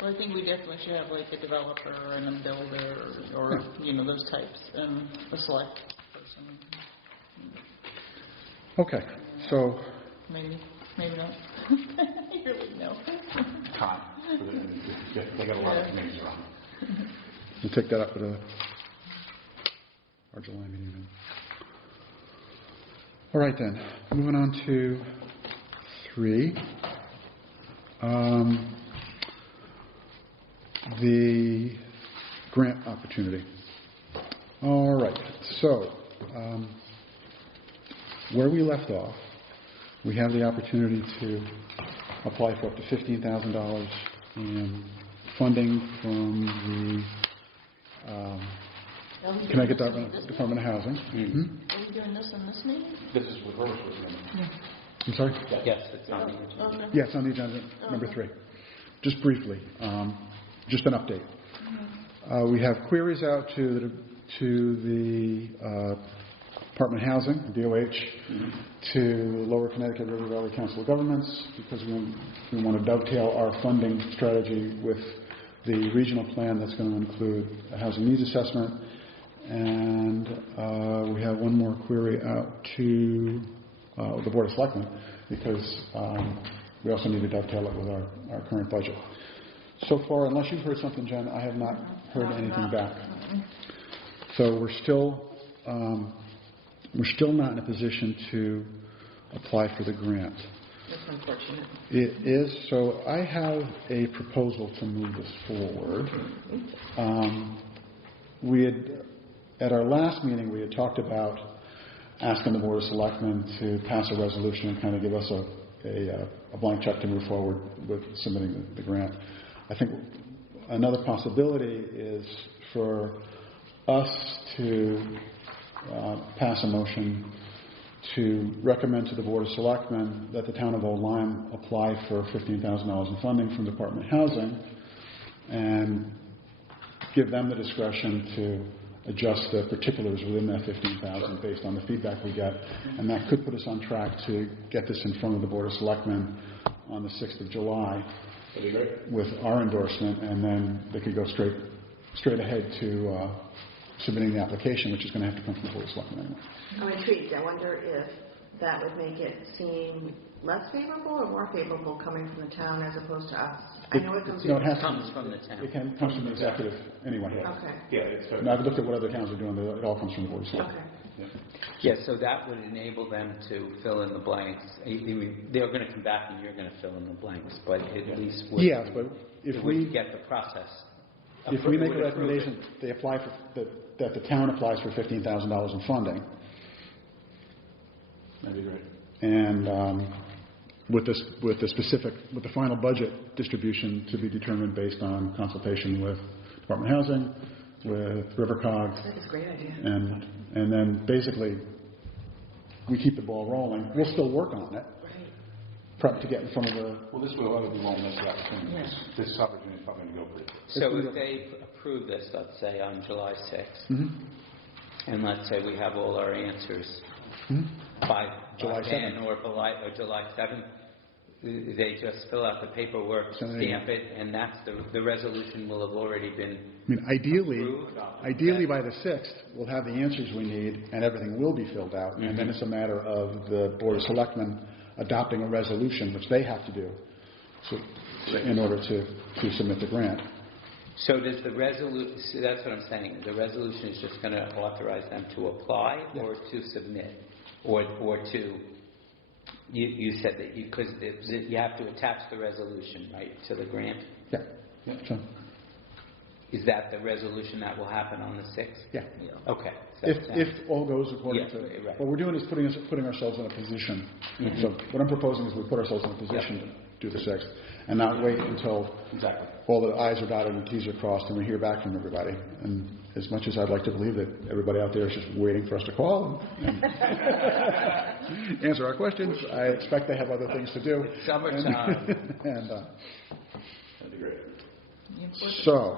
Well, I think we definitely should have like a developer and a builder or those types, and a select person. Okay, so Maybe not. You really know. Time. They got a lot of committees around. we'll take that up at our July meeting then. All right then, moving on to 3. The grant opportunity. All right, so where we left off, we have the opportunity to apply for up to $15,000 in funding from the Connecticut Department of Housing. Mm-hmm. Are we doing this in this meeting? This is with Robert's agenda. I'm sorry? Yes, it's on the agenda. Okay. Yes, on the agenda, number 3. Just briefly, just an update. We have queries out to the Department of Housing, DOH, to Lower Connecticut River Valley Council of Governments, because we want to dovetail our funding strategy with the regional plan that's going to include a housing needs assessment. And we have one more query out to the Board of Selectmen, because we also need to dovetail it with our current budget. So far, unless you've heard something, Jen, I have not heard anything back. So we're still not in a position to apply for the grant. That's unfortunate. It is. So I have a proposal to move this forward. At our last meeting, we had talked about asking the Board of Selectmen to pass a resolution and kind of give us a blank check to move forward with submitting the grant. I think another possibility is for us to pass a motion to recommend to the Board of Selectmen that the town of Old Lyme apply for $15,000 in funding from the Department of Housing, and give them the discretion to adjust the particulars within that $15,000 based on the feedback we get. And that could put us on track to get this in front of the Board of Selectmen on the 6th of July with our endorsement, and then they could go straight ahead to submitting the application, which is going to have to come from the Board of Selectmen anyway. I'm intrigued. I wonder if that would make it seem less favorable or more favorable coming from the town as opposed to us. I know it comes No, it comes from the town. It comes from the executive anyway. Okay. Yeah, it's And I've looked at what other towns are doing. It all comes from the Board of Selectmen. Okay. Yeah, so that would enable them to fill in the blanks. They're going to come back and you're going to fill in the blanks, but at least Yes, but if we get the process. If we make a recommendation, they apply for that the town applies for $15,000 in funding. That'd be great. And with the final budget distribution to be determined based on consultation with Department of Housing, with RiverCog. That is a great idea. And then basically we keep the ball rolling. We'll still work on it. Prep to get in front of the... Well, this will other be won't miss the opportunity. Yeah. This opportunity is probably going to go pretty. So if they approve this, let's say on July 6th, and let's say we have all our answers by July then 7th. or July 7th, they just fill out the paperwork, stamp it, and that's the resolution will have already been I mean, approved. ideally by the 6th, we'll have the answers we need and everything will be filled out. And then it's a matter of the Board of Selectmen adopting a resolution, which they have to do in order to submit the grant. So does the resolution, that's what I'm saying, the resolution is just going to authorize them to apply or to submit, or to, you said that because you have to attach the resolution, right, to the grant? Yeah. So, Is that the resolution that will happen on the 6th? Yeah. Okay. So If all goes according to... right. What we're doing is putting ourselves in a position. So what I'm proposing is we put ourselves in a position to do the 6th and not wait until all the I's are dotted and T's are crossed and we hear back from everybody. And as much as I'd like to believe that everybody out there is just waiting for us to call and answer our questions, I expect they have other things to do. It's summertime. And That'd be great. so,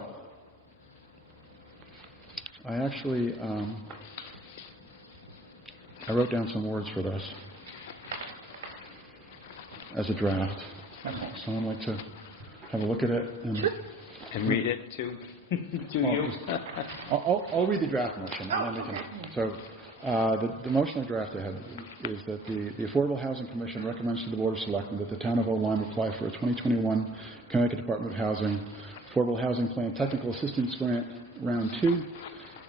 I actually, I wrote down some words for this as a draft. Someone like to have a look at it And read it to you? I'll read the draft motion and then we can. So, the motion I drafted is that the Affordable Housing Commission recommends to the Board of Selectmen that the town of Old Lyme apply for a 2021 Connecticut Department of Housing Affordable Housing Plan Technical Assistance Grant Round 2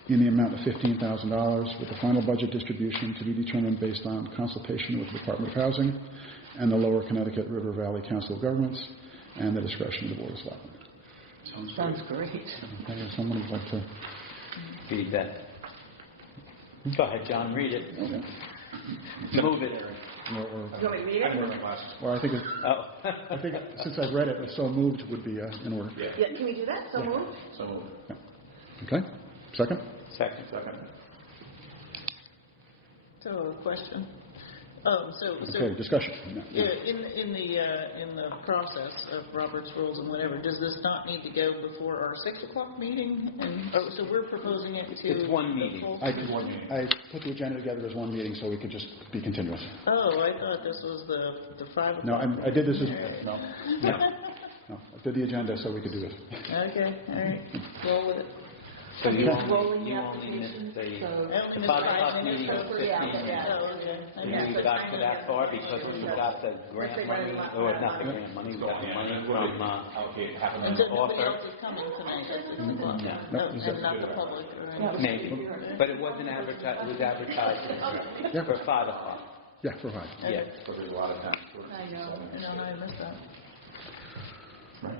in the amount of $15,000 with the final budget distribution to be determined based on consultation with the Department of Housing and the Lower Connecticut River Valley Council of Governments and the discretion of the Board of Selectmen. Sounds great. Okay, if someone would like to Read that. Go ahead, John, read it. Okay. Move it. You want me to read I can wear it? my glasses. Or I think since I've read it, so moved would be in order. Yeah, can we do that? So moved? So moved. Okay. Second. Second. So a question. So Okay. Discussion. yeah, in the process of Robert's rules and whatever, does this not need to go before our 6:00 meeting? And so we're proposing it to. It's one the meeting. full- I put the agenda together as one meeting so we could just be continuous. Oh, I thought this was the 5 o'clock. No, I did this as No. no. I did the agenda so we could do this. Okay, all right, roll with it. So you rolling only applications, missed so- I only the missed 5 5 o'clock minutes, meeting so was we're- 15 minutes. Oh, okay. I And missed we the got to timing that of far the because we meeting. got the grant money, or not the grant money, we got the money from, Allocate half an And hour. so nobody Offer. else is coming tonight at 6:00? No. No, and not the public or anything? maybe, but it wasn't advertised, it was advertised Yeah. for 5 o'clock. Yeah, for 5. Yes. So there's a lot of time. I know, I missed that.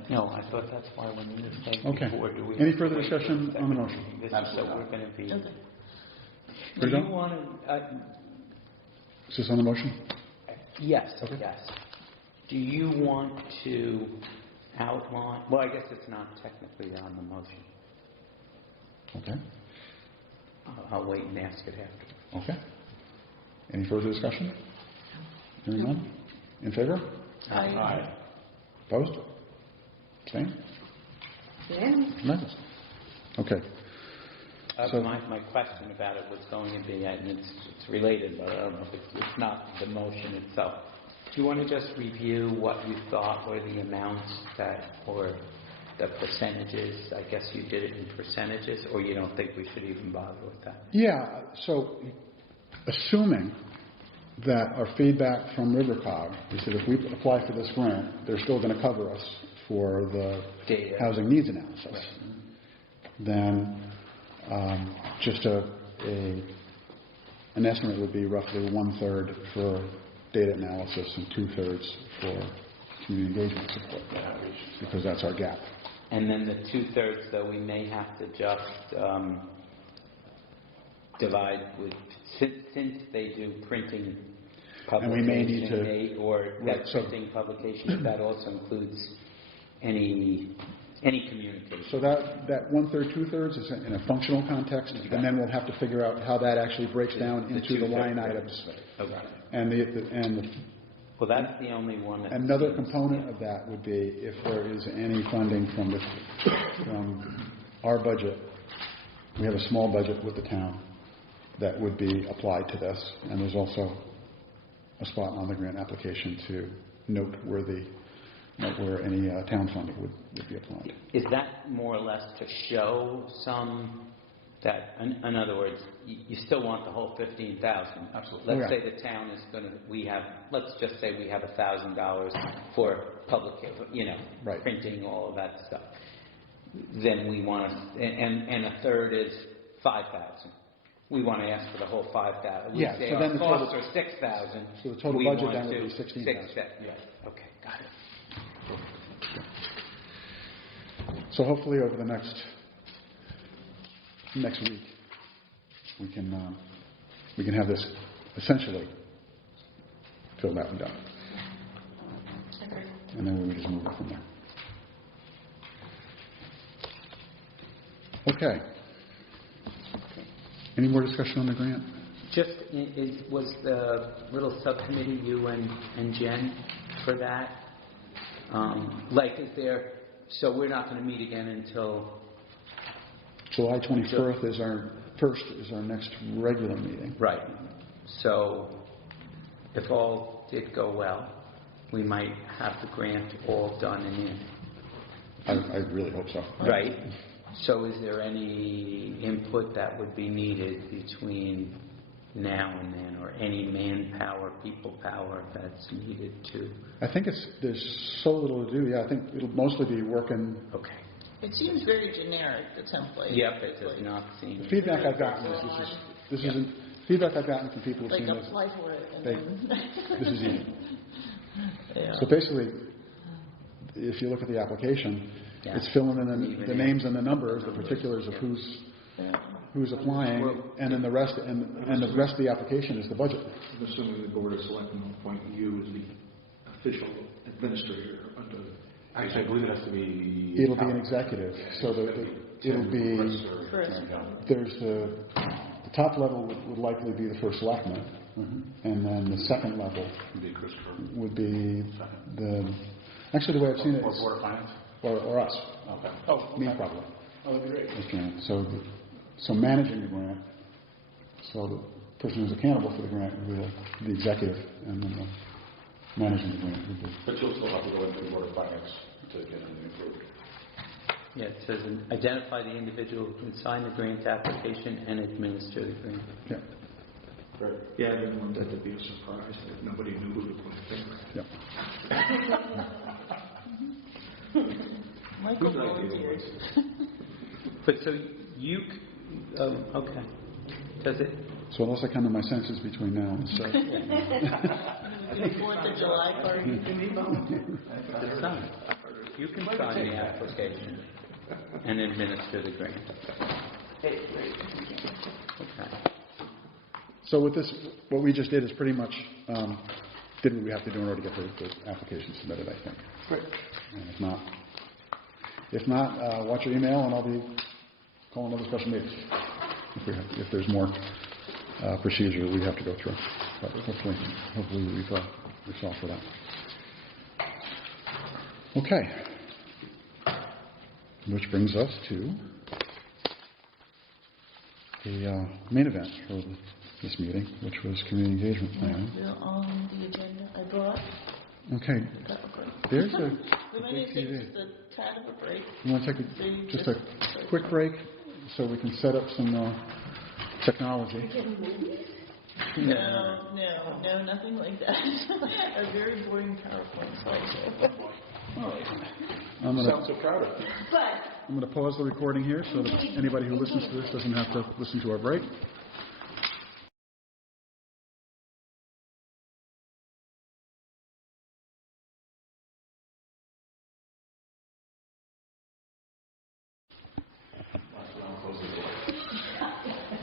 No, I thought that's why when we were saying Okay. before, do we... Any further discussion on the motion? This is so we're going to be... Okay. Do you Done? want to... Is this on the motion? Yes, Okay. yes. Do you want to outline... Well, I guess it's not technically on the motion. Okay. I'll wait and ask it after. Okay. Any further discussion? Hearing none? In favor? Aye. Opposed? Same? Tremendous. Okay. So- My question about it was going to be, and it's related, but I don't know if it's not the motion itself. Do you want to just review what you thought were the amounts or the percentages? I guess you did it in percentages, or you don't think we should even bother with that? Yeah, so assuming that our feedback from RiverCog is that if we apply for this grant, they're still going to cover us for the Data. housing needs analysis, then just an estimate would be roughly 1/3 for data analysis and 2/3 for community engagement support, because that's our gap. And then the 2/3, though, we may have to just divide with, since they do printing And we may need to- publication, or Right, that so- printing publication, that also includes any communication. So that 1/3, 2/3 is in a functional context, and then we'll have to figure out how that actually breaks down into the line items. Okay. And Well, that's the only one that... another component of that would be if there is any funding from our budget. We have a small budget with the town that would be applied to this, and there's also a spot on the grant application to note where any town funding would be applied. Is that more or less to show some that, in other words, you still want the whole 15,000? Absolutely. Let's Oh, yeah. say the town is going to, let's just say we have $1,000 for public, Right. printing, all of that stuff. Then we want to, and 1/3 is 5,000. We want to ask for the whole 5,000. We Yeah, say so our then the costs total- are 6,000. So the total we budget want then would to be 16,000. Okay, got it. So hopefully over the next next week, we can have this essentially filled out and done. And then we would just move it from there. Okay. Any more discussion on the grant? Just, was the little subcommittee, you and Jen, for that? Is there, so we're not going to meet again until... July 21st is our next regular meeting. Right. So if all did go well, we might have the grant all done and in. I really hope so. Right. So is there any input that would be needed between now and then, or any manpower, people power that's needed to? I think there's so little to do. Yeah, I think it'll mostly be working. Okay. It seems very generic, the template. Yep, it does not seem. The feedback I've gotten is this isn't feedback I've gotten from people who've seen this. Apply for it. And This is easy. Yeah. So basically, if you look at the application, it's filling in the names and the numbers, the particulars of who's applying, and then the rest and the rest of the application is the budget. I'm assuming the Board of Selectmen will appoint you as the official administrator under. Actually, I believe it has to be... It'll be an executive, so it'll be... There's the top level would likely be the first selectman, and then the second level would be the... Actually, the way I've seen it is... Or Board of Finance? Or us. Okay. Oh, Me, probably. Oh, that'd be great. So managing the grant, so the person who's accountable for the grant would be the executive, and then the managing the grant would be... But you'll still have to go into the Board of Finance to get anything approved. Yeah, it says identify the individual who can sign the grant application and administer the grant. Yeah. Great. Yeah, I didn't want that to be a surprise that nobody knew who to put it in. Yeah. Michael volunteered. But so you... okay. Does it... So unless I come to my senses between now and so... The 4th of July party, you can be volunteered. You can sign the application and administer the grant. Okay. So with this, what we just did is pretty much did what we have to do in order to get the application submitted, I think. Great. And if not, watch your email and I'll be calling another special meeting if there's more procedure we have to go through. But hopefully we've solved for that. Okay. Which brings us to the main event for this meeting, which was community engagement plan. On the agenda I brought. Okay. There's a We may big take TV. just a tad of a break. You want to take just a quick break so we can set up some technology? No, nothing like that. A very boring PowerPoint slideshow. Sounds so proud of you. I'm going to pause the recording here so that anybody who listens to this doesn't have to listen to our break.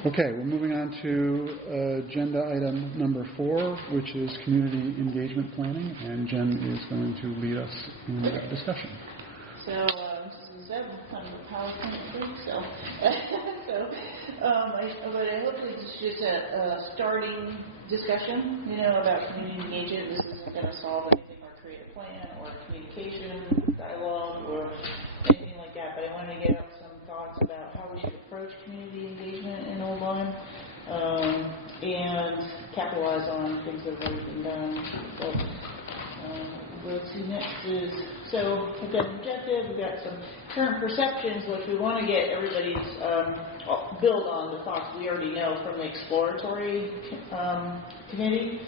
Okay, we're moving on to agenda item number 4, which is community engagement planning, and Jen is going to lead us in that discussion. So, this is kind of a PowerPoint thing, but I hope it's just a starting discussion, about community engagement. This isn't going to solve anything or create a plan or communication, dialogue, or anything like that, but I wanted to get up some thoughts about how we should approach community engagement in Old Lyme, and capitalize on things that have already been done. So, let's see, next is, so we've got an objective, we've got some current perceptions, which we want to get everybody's, build on the thoughts we already know from the exploratory committee,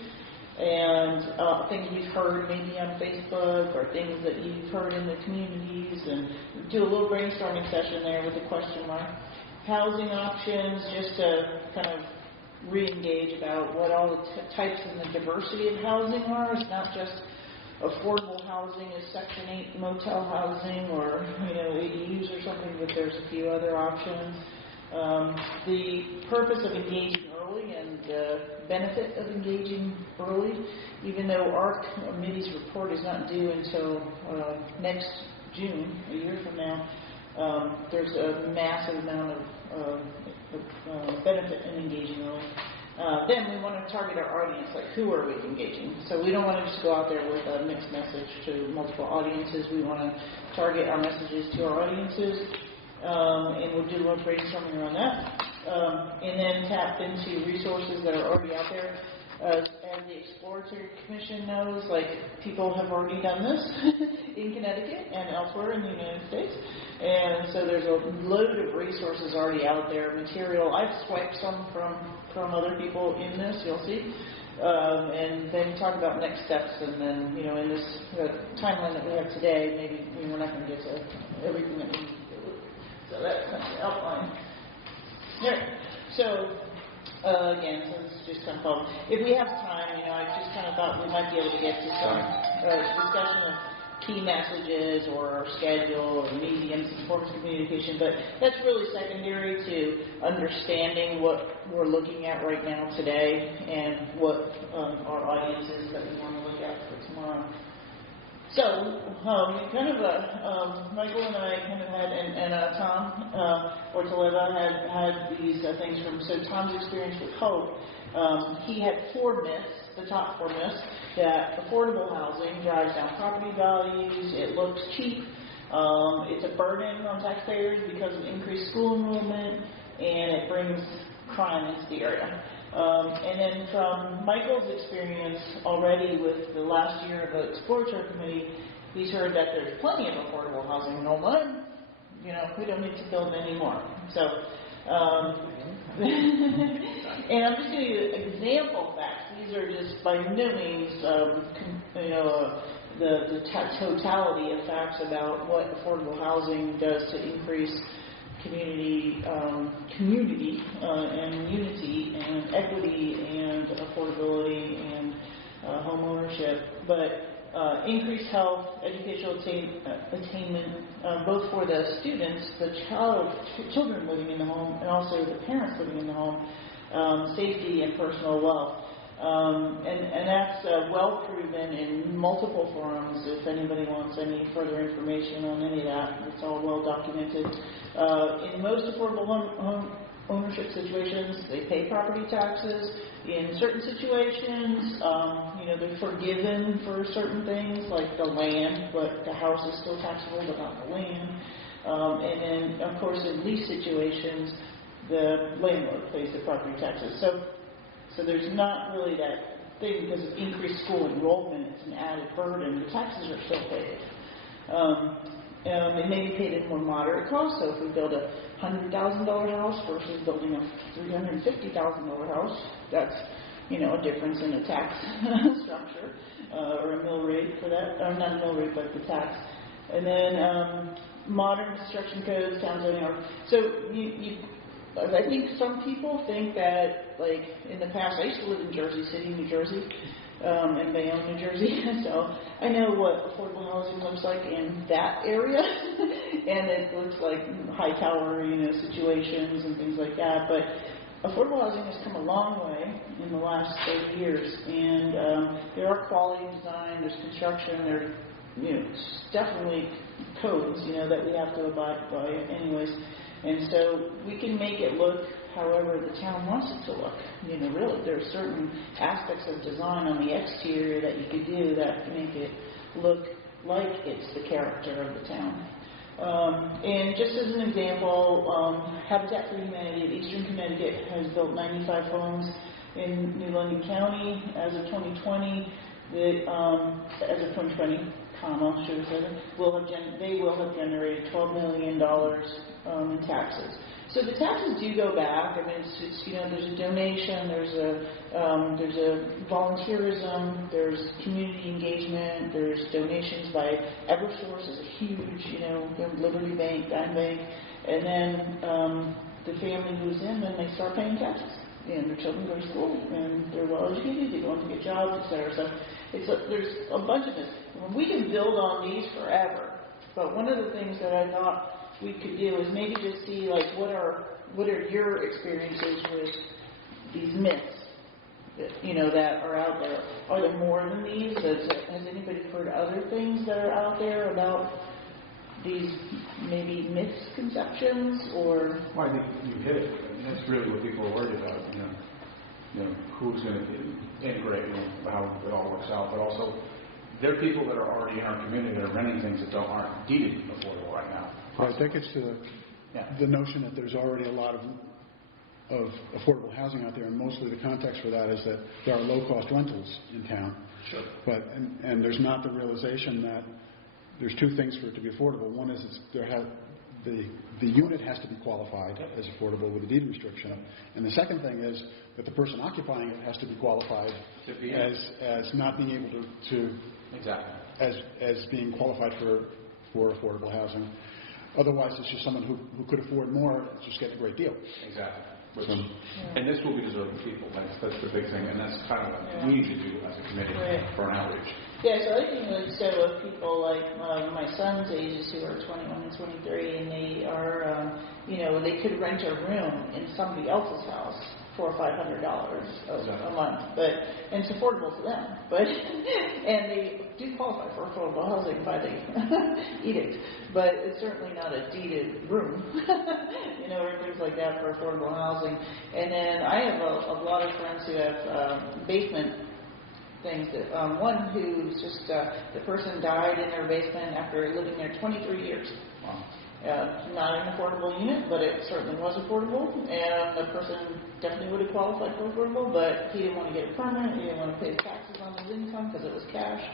and things we've heard maybe on Facebook, or things that you've heard in the communities, and do a little brainstorming session there with a question mark. Housing options, just to kind of re-engage about what all the types and the diversity of housing are. It's not just affordable housing is Section 8 motel housing or, ADUs or something, but there's a few other options. The purpose of engaging early and the benefit of engaging early, even though our committee's report is not due until next June, a year from now, there's a massive amount of benefit in engaging early. Then we want to target our audience, like who are we engaging? So we don't want to just go out there with a mixed message to multiple audiences. We want to target our messages to our audiences, and we'll do a little brainstorming around that. And then tap into resources that are already out there. As the Exploratory Commission knows, like people have already done this in Connecticut and elsewhere in the United States. And so there's a load of resources already out there, material. I've swiped some from other people in this, you'll see. And then talk about next steps, and then, in this timeline that we have today, maybe we're not going to get to everything that we need to do. So that's kind of the outline. There. So, again, so this is just kind of fun. If we have time, I just kind of thought we might be able to get to some discussion of key messages or our schedule or mediums and forms of communication, but that's really secondary to understanding what we're looking at right now today and what our audience is that we want to look at for tomorrow. So, kind of Michael and I kind of had, and Tom Ortoleva had these things from, so Tom's experience with Hope, he had 4 myths, the top 4 myths, that affordable housing drives down property values, it looks cheap, it's a burden on taxpayers because of increased school enrollment, and it brings crime into the area. And then from Michael's experience already with the last year of the Exploratory Committee, he's heard that there's plenty of affordable housing in Oakland. We don't need to build any more. So, and I'm just giving you example facts. These are just by no means, the totality of facts about what affordable housing does to increase community and unity and equity and affordability and home ownership, but increased health, educational attainment, both for the students, the children living in the home, and also the parents living in the home, safety and personal wealth. And that's well proven in multiple forums. If anybody wants any further information on any of that, it's all well documented. In most affordable home ownership situations, they pay property taxes. In certain situations, they're forgiven for certain things like the land, but the house is still taxable, but not the land. And then, of course, in lease situations, the landlord pays the property taxes. So there's not really that thing because of increased school enrollment. It's an added burden. The taxes are still paid. It may be paid at more moderate cost. So if we build a $100,000 house versus building a $350,000 house, that's a difference in the tax structure or a mill rate for that. Or not a mill rate, but the tax. And then modern construction codes, town zoning. So I think some people think that, like, in the past, I used to live in Jersey City, New Jersey, in Bayonne, New Jersey, so I know what affordable housing looks like in that area, and it looks like high tower, situations and things like that, but affordable housing has come a long way in the last 30 years, and there are quality design, there's construction, there are, definitely codes, that we have to abide by anyways. And so we can make it look however the town wants it to look. Really, there are certain aspects of design on the exterior that you could do that make it look like it's the character of the town. And just as an example, Habitat for Humanity of Eastern Connecticut has built 95 homes in New London County as of 2020. Should have said it, they will have generated $12 million in taxes. So the taxes do go back. I mean, it's there's a donation, there's a volunteerism, there's community engagement, there's donations by Eversource is a huge, Liberty Bank, Dime Bank, and then the family moves in and they start paying taxes. And their children go to school, and they're well educated, they go on to get jobs, etc. So there's a bunch of this. We can build on these forever, but one of the things that I thought we could do is maybe just see like what our what are your experiences with these myths that, that are out there? Are there more than these? Has anybody heard other things that are out there about these maybe misconceptions or? Well, I think you hit it. I mean, that's really what people are worried about. Who's going to integrate, how it all works out. But also, there are people that are already in our community that are renting things that aren't deeded affordable right now. Right, that gets to the notion that there's already a lot of affordable housing out there, and mostly the context for that is that there are low-cost rentals in town. Sure. But and there's not the realization that there's two things for it to be affordable. One is the unit has to be qualified as affordable with a deed restriction, and the second thing is that the person occupying it has to be qualified as not being able to exactly as being qualified for affordable housing. Otherwise, it's just someone who could afford more, just get a great deal. Exactly. And this will be deserving people. That's the big thing, and that's kind of what we need to do as a committee for an outreach. Yeah, so I think so of people like my son's ages who are 21 and 23, and they are, they could rent a room in somebody else's house for $500 a month, and it's affordable to them. And they do qualify for affordable housing by the edict, but it's certainly not a deeded room, or things like that for affordable housing. And then I have a lot of friends who have basement things. One who's just the person died in their basement after living there 23 years. Wow. Not an affordable unit, but it certainly was affordable, and the person definitely would have qualified for affordable, but he didn't want to get a permit, he didn't want to pay the taxes on his income because it was cash.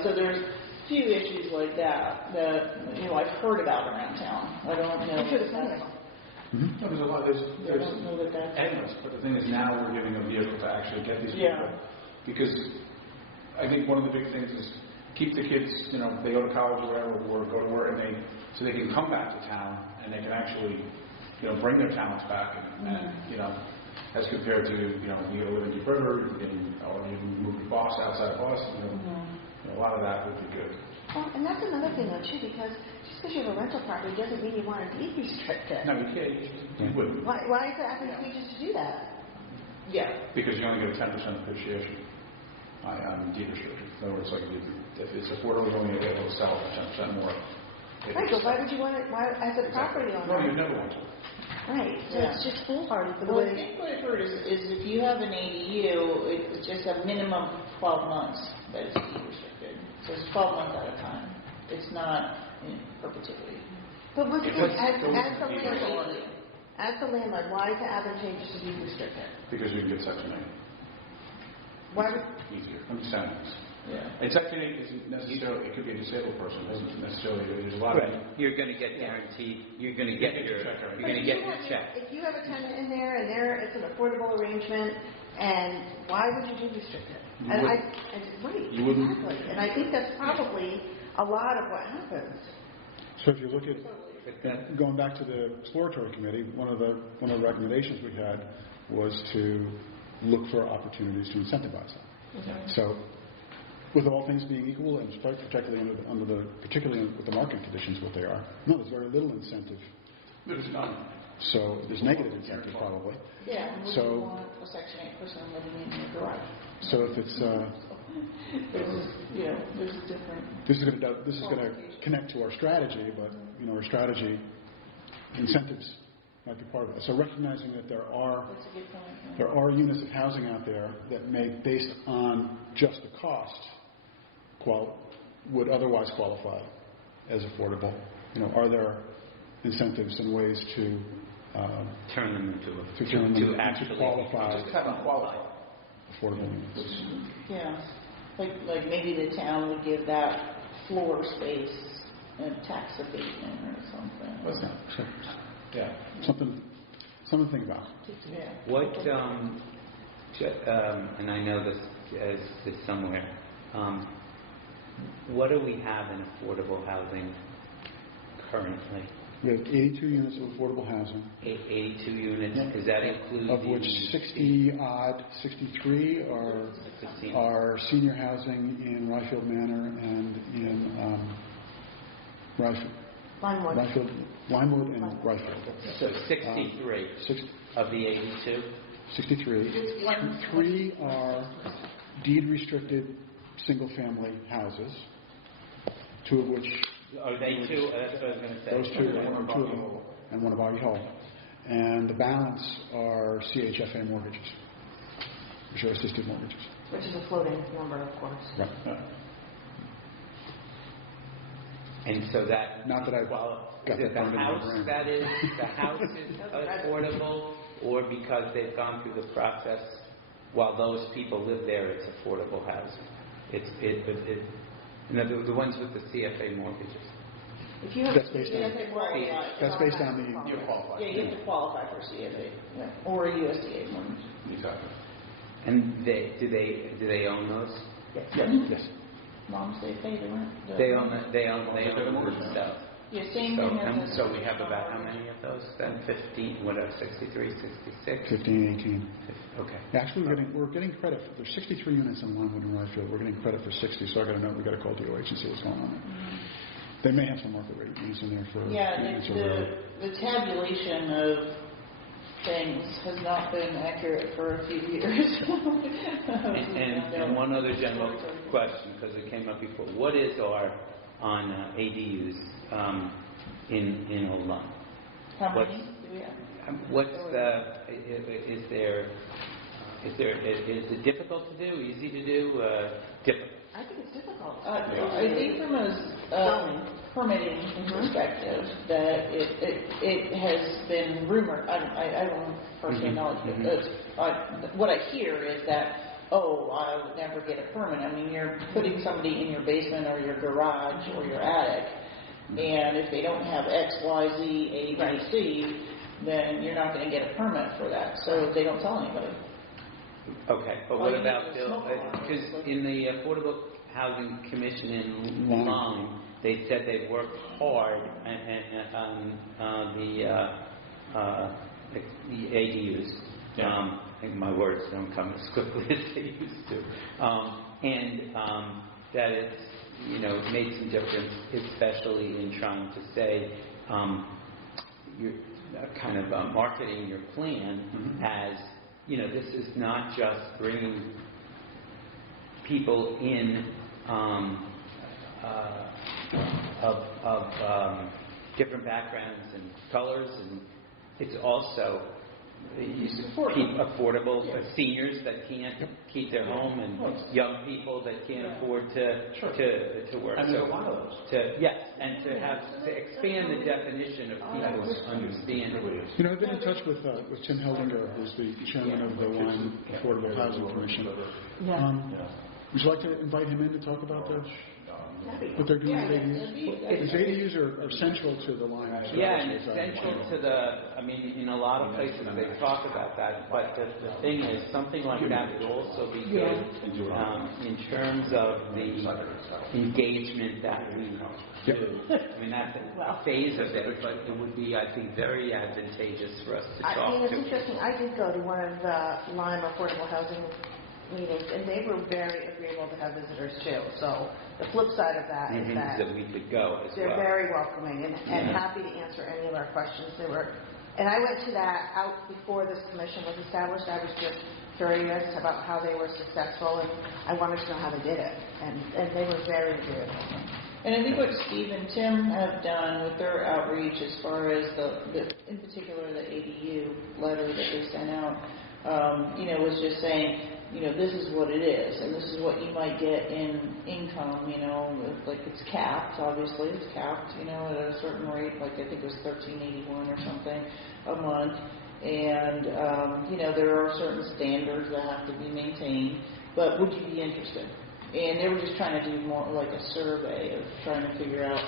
So there's a few issues like that I've heard about around town. I don't know. There's a lot. There's endless, but the thing is now we're giving a vehicle to actually get these people. Because I think one of the big things is keep the kids, they go to college or whatever, or go to work, and so they can come back to town and they can actually, bring their talents back, and as compared to, you got to live in Deep River, or you can move to Boston, outside of Boston, a lot of that would be good. Well, and that's another thing, though, too, because just because you have a rental property doesn't mean you want to deed restrict it. No, you can't. You wouldn't. Why is it advantageous to do that? Yeah. Because you only get a 10% appreciation on deed restriction. In other words, like if it's affordable, you're only going to be able to sell it for 10% more. Right, but why would you want it as a property owner? No, you never want to. Right, so it's just foolhardy. Well, I think what I've heard is if you have an ADU, it's just a minimum of 12 months that it's deed restricted. So it's 12 months at a time. It's not in perpetuity. But as the landlord, why is it advantageous to deed restrict it? Because you can get Section 8. Why would... Easier. I'm just saying this. Yeah. And Section 8 isn't necessarily, it could be a disabled person, it isn't necessarily, there's a lot of... You're going to get guaranteed, you're going to get your check. If you have a tenant in there and it's an affordable arrangement, and why would you deed restrict it? You wouldn't. Exactly. And I think that's probably a lot of what happens. So if you look at, going back to the exploratory committee, one of the recommendations we had was to look for opportunities to incentivize that. So with all things being equal, and particularly with the market conditions what they are, there's very little incentive. There's none. So there's negative incentive probably. Yeah. And so you want a Section 8 person living in your garage? So if it's there's a different. This is going to connect to our strategy, but our strategy incentives might be part of it. So recognizing that there are units of housing out there that may, based on just the cost, would otherwise qualify as affordable. Are there incentives and ways to turn them to qualify just have them qualify affordable units? Yeah, like maybe the town would give that floor space a tax abatement or something. Yeah. Something to think about. Yeah. What, and I know this is somewhere, what do we have in affordable housing currently? We have 82 units of affordable housing. 82 units? Yeah. Does that include of which 63 are senior housing in Ryfield Manor and in Limewood and Ryfield. So 63 of the 82? 63. 3 are deed-restricted single-family houses, 2 of which... Are they 2? That's what I was going to say. Those 2, and one of Boggy Hall. And the balance are CHFA mortgages, which are assisted mortgages. Which is a floating number, of course. Right. And so that... Not that I've got that the house is affordable, or because they've gone through the process while those people live there, it's affordable housing. The ones with the CFA mortgages. If you have that's based on the you have to qualify for CFA or a USDA mortgage. Exactly. And do they own those? Yes. Yes. Moms, they pay the rent. They own the mortgage themselves. Yeah, same thing as so we have about how many of those then? 15, whatever, 63, 66? 15, 18. Okay. Actually, we're getting credit. There's 63 units in Limewood and Ryfield. We're getting credit for 60, so I got to know. We got to call DOH and see what's going on there. Mm-hmm. They may have some market rate units in there for. The tabulation of things has not been accurate for a few years. and one other general question, because it came up before. What is our on ADUs in Old Lyme? How many do we have? What's is it difficult to do? Easy to do? Difficult. I think it's difficult. I think from a permitting perspective that it has been rumored. I don't know firsthand knowledge, but what I hear is that I would never get a permit. I mean, you're putting somebody in your basement or your garage or your attic, and if they don't have X, Y, Z, A, B, C, then you're not going to get a permit for that. So they don't tell anybody. Okay, but what about because in the Affordable Housing Commission in Lyme, they said they worked hard on the ADUs. I think my words don't come as quickly as they used to, and that it's made some difference, especially in trying to say you're kind of marketing your plan as this is not just bringing people in of different backgrounds and colors, and it's also affordable seniors that can't keep their home, and young people that can't afford to work. And there's a lot of those. And to expand the definition of people's understanding. I've been in touch with Tim Heldinger, who's the chairman of the Lyme Affordable Housing Commission. Would you like to invite him in to talk about what they're doing with ADUs? Because ADUs are central to the Lyme. And it's central to in a lot of places they talk about that, but the thing is, something like that would also be good in terms of the engagement that we do. I mean, that's a phase of it, but it would be, I think, very advantageous for us to talk to. It's interesting. I did go to one of the Lyme Affordable Housing meetings, and they were very agreeable to have visitors too. So the flip side of that is that we could go as they're very welcoming and happy to answer any of our questions. And I went to that out before this commission was established. I was just curious about how they were successful, and I wanted to know how they did it. And they were very agreeable. And I think what Steve and Tim have done with their outreach, as far as in particular the ADU letter that they sent out, was just saying, this is what it is, and this is what you might get in income, like it's capped, obviously, it's capped, at a certain rate, like I think it was $13.81 or something a month, and, there are certain standards that have to be maintained, but would you be interested? And they were just trying to do more like a survey of trying to figure out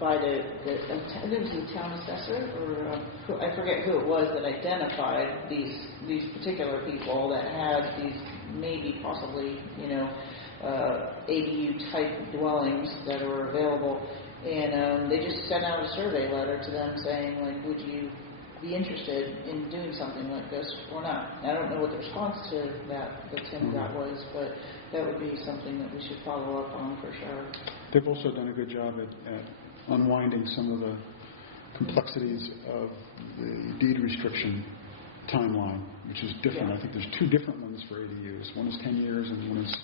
by there was the town assessor, or I forget who it was that identified these particular people that had these maybe possibly ADU type dwellings that are available, and they just sent out a survey letter to them saying, like, would you be interested in doing something like this or not? I don't know what the response to that Tim got was, but that would be something that we should follow up on for sure. They've also done a good job at unwinding some of the complexities of the deed restriction timeline, which is different. I think there's two different ones for ADUs. One is 10 years and one is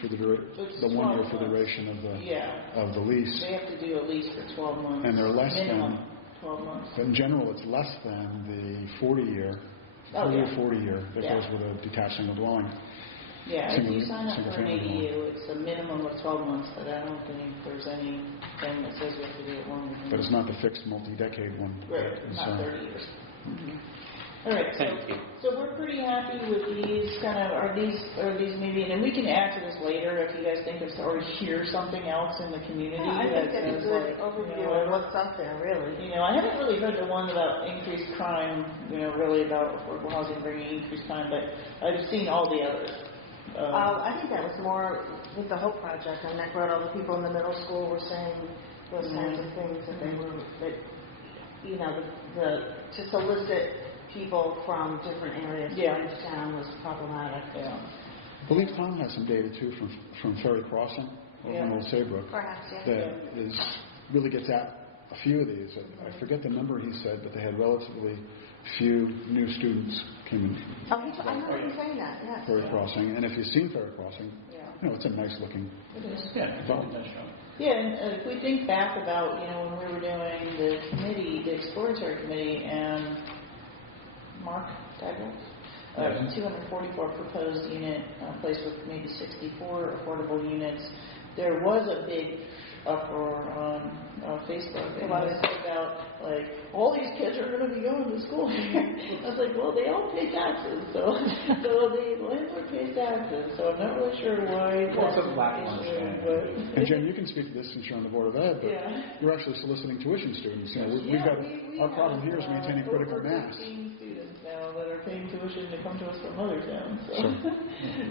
for the 1 year for the duration of the lease. They have to do a lease for 12 months. And they're less minimum than 12 months. But in general, it's less than the 40-year, 40-year that goes with a detached single dwelling. Yeah, if you sign up for an ADU, it's a minimum of 12 months, but I don't think there's anything that says you have to do it longer than that. But it's not the fixed multi-decade one. Right, not 30 years. Mm-hmm. All right, so we're pretty happy with these kind of, are these maybe, and we can add to this later if you guys think of or hear something else in the community. Yeah, I think that's a good overview of what's out there, really. I haven't really heard the one about increased crime, really about affordable housing bringing increased crime, but I've seen all the others. I think that was more with the Hope Project, and that brought all the people in the middle school were saying those kinds of things that they were, to solicit people from different areas into town was problematic. Yeah. I believe Tom has some data too from Ferry Crossing over in Old Saybrook. Perhaps, that really gets at a few of these. I forget the number he said, but they had relatively few new students came in. I remember him saying that. Yes. Ferry Crossing, and if you've seen Ferry Crossing, it's a nice looking. It is. Development. Yeah, and if we think back about when we were doing the committee, the exploratory committee, and Mark Guidebook, 244 proposed unit place with maybe 64 affordable units. There was a big uproar on Facebook. And it was about, all these kids are going to be going to school here. I was like, well, they all pay taxes. So the landlord pays taxes. So I'm not really sure why. And Jen, you can speak to this since you're on the Board of Ed, but you're actually soliciting tuition students. Our problem here is maintaining critical mass. Students now that are paying tuition to come to us from other towns.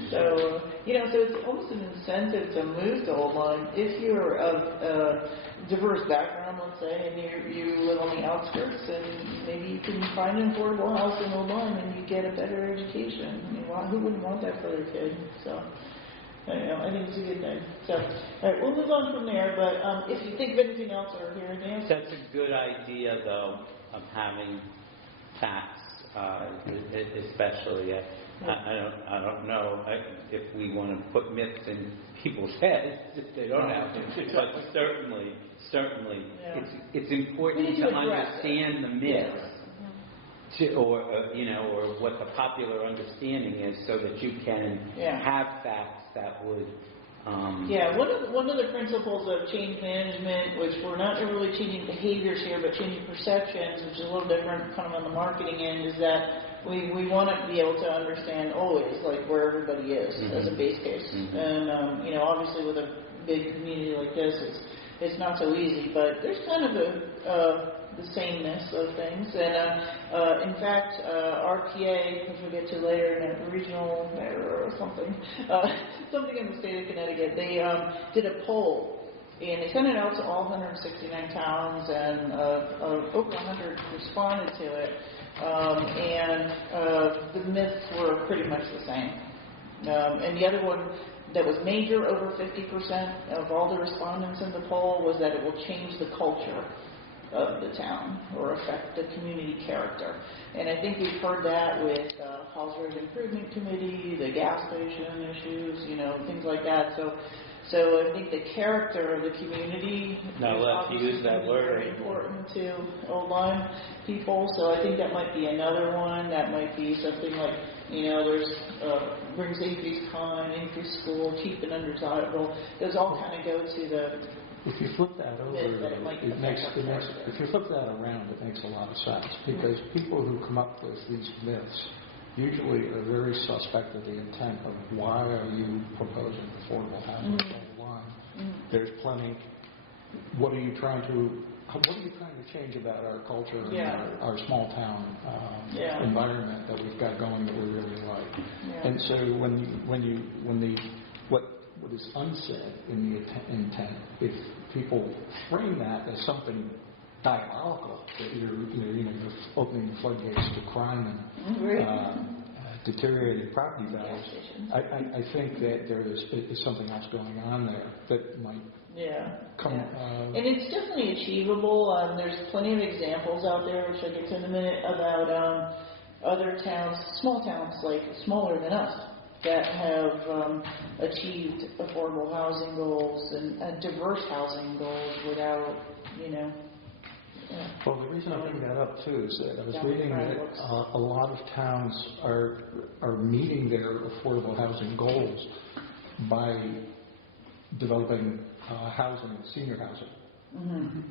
So it's almost an incentive to move to Old Lyme if you're of a diverse background, let's say, and you live on the outskirts, and maybe you can find an affordable house in Old Lyme and you get a better education. Who wouldn't want that for their kid? So I think it's a good thing. So, all right, we'll move on from there, but if you think of anything else or hear anything else. That's a good idea, though, of having facts, especially. I don't know if we want to put myths in people's heads if they don't have them, but certainly, it's important to understand the myths, or what the popular understanding is, so that you can have facts that would. One of the principles of change management, which we're not really changing behaviors here, but changing perceptions, which is a little different kind of on the marketing end, is that we want to be able to understand always where everybody is as a base case. And obviously with a big community like this, it's not so easy, but there's kind of the sameness of things. And in fact, RPA, which we'll get to later in a regional mayor or something in the state of Connecticut, they did a poll. And they sent it out to all 169 towns, and over 100 responded to it. And the myths were pretty much the same. And the other one that was major, over 50% of all the respondents in the poll, was that it will change the culture of the town or affect the community character. And I think we've heard that with Hallsbury's Improvement Committee, the gas station issues, things like that. So I think the character of the community is obviously very important to Old Lyme people. So I think that might be another one. That might be something like, there's brings increased crime, increased school, cheap and undesirable. Those all kind of go to the. If you flip that over, if you flip that around, it makes a lot of sense, because people who come up with these myths usually are very suspect of the intent of why are you proposing affordable housing for Old Lyme. There's plenty. What are you trying to change about our culture and our small town environment that we've got going that we really like? And so what is unsaid in the intent, if people frame that as something diabolical, that you're opening the floodgates to crime and deteriorating property values, I think that there is something else going on there that might Yeah. Come, And it's definitely achievable. There's plenty of examples out there, which I'll get to in a minute, about other towns, small towns, like smaller than us, that have achieved affordable housing goals and diverse housing goals without, Well, the reason I bring that up too is that I was reading that a lot of towns are meeting their affordable housing goals by developing housing, senior housing,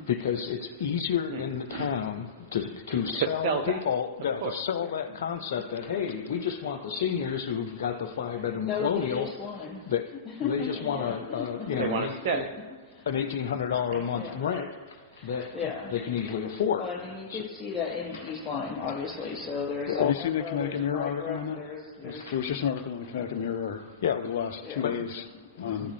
because it's easier in the town to sell people, to sell that concept that, hey, we just want the seniors who've got the 5-bedroom colonial, that they just want they want to stay. an $1,800 a month rent that they can easily afford. Well, I mean, you did see that in East Line, obviously, so there's... Have you seen the Connecticut Mirror article on that? There was just an article in the Connecticut Mirror over the last 2 days on...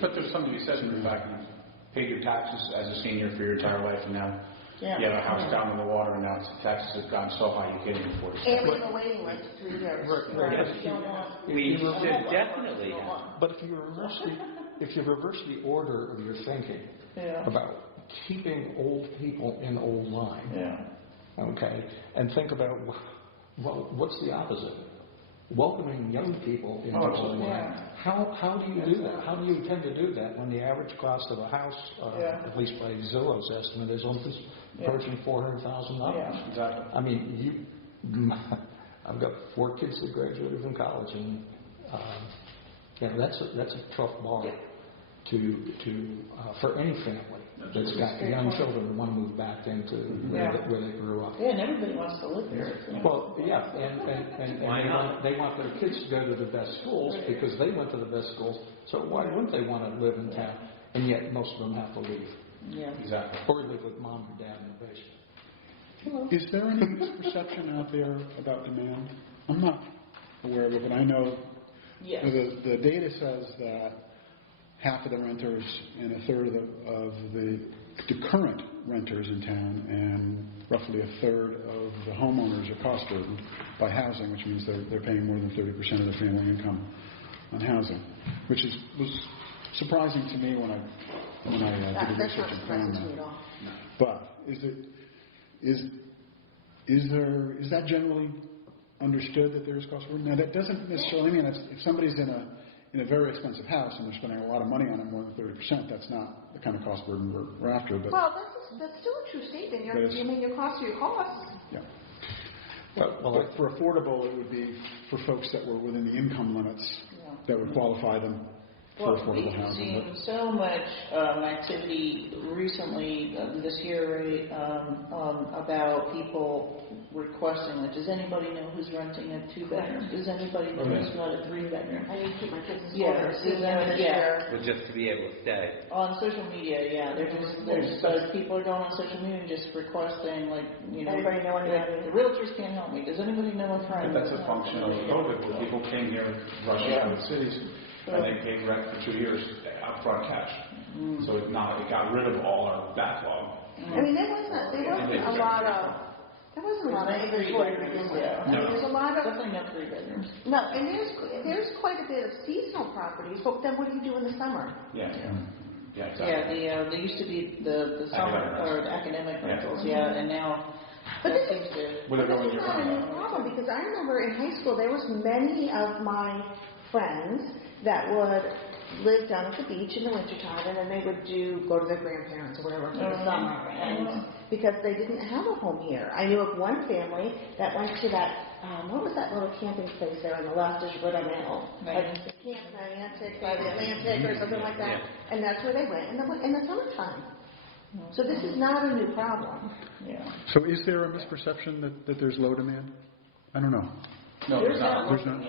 But there's something to be said for the fact that you paid your taxes as a senior for your entire life, and now you have a house down in the water, and now taxes have gone so high you can't even afford it. And we have a waiting list for 3 years. We should definitely have. But if you reverse the order of your thinking about keeping old people in old line, okay, and think about, well, what's the opposite? Welcoming young people into old line. How do you do that? How do you intend to do that when the average cost of a house, at least by Zillow's estimate, is almost approaching $400,000? Exactly. I mean, I've got 4 kids that graduated from college, and that's a tough bar for any family that's got young children who want to move back into where they grew up. Yeah, and everybody wants to live there. Well, and they want their kids to go to the best schools because they went to the best schools. So why wouldn't they want to live in town? And yet most of them have to leave. Yeah, exactly. Or live with mom and dad in the basement. Is there any misperception out there about demand? I'm not aware of it, but I know the data says that half of the renters and a third of the current renters in town and roughly a third of the homeowners are cost burdened by housing, which means they're paying more than 30% of their family income on housing, which was surprising to me when I did the research and found that. But is that generally understood that there is cost burden? Now that doesn't necessarily mean if somebody's in a very expensive house and they're spending a lot of money on it, more than 30%, that's not the kind of cost burden we're after. But well, that's still a true statement. Your costs are your costs. Yeah. But for affordable, it would be for folks that were within the income limits that would qualify them for affordable housing. We've seen so much activity recently this year, about people requesting, like, does anybody know who's renting a 2-bedroom? Does anybody know who's got a 3-bedroom? I need to keep my kids in school. Well, just to be able to stay. On social media, people are going on social media and just requesting, like, anybody know anybody? The realtors can't help me. Does anybody know a friend? That's a function of COVID, where people came here rushing out of the cities. And they paid rent for 2 years upfront cash. So it got rid of all our backlog. I mean, there wasn't a lot of inventory to begin with. I mean, there's a lot of definitely no 3-bedrooms. No, and there's quite a bit of seasonal properties. But then what do you do in the summer? Yeah, exactly. Yeah, there used to be the summer or the academic rentals. And now. But this is not a new problem, because I remember in high school there was many of my friends that would live down at the beach in the wintertime, and then they would go to their grandparents or whatever for the summer, and because they didn't have a home here. I knew of one family that went to that, what was that little camping place there on the left of Riddle, like Camp Niantic by the Atlantic or something like that, and that's where they went in the summertime. So this is not a new problem. So is there a misperception that there's low demand? I don't know. No, there's not. There's not.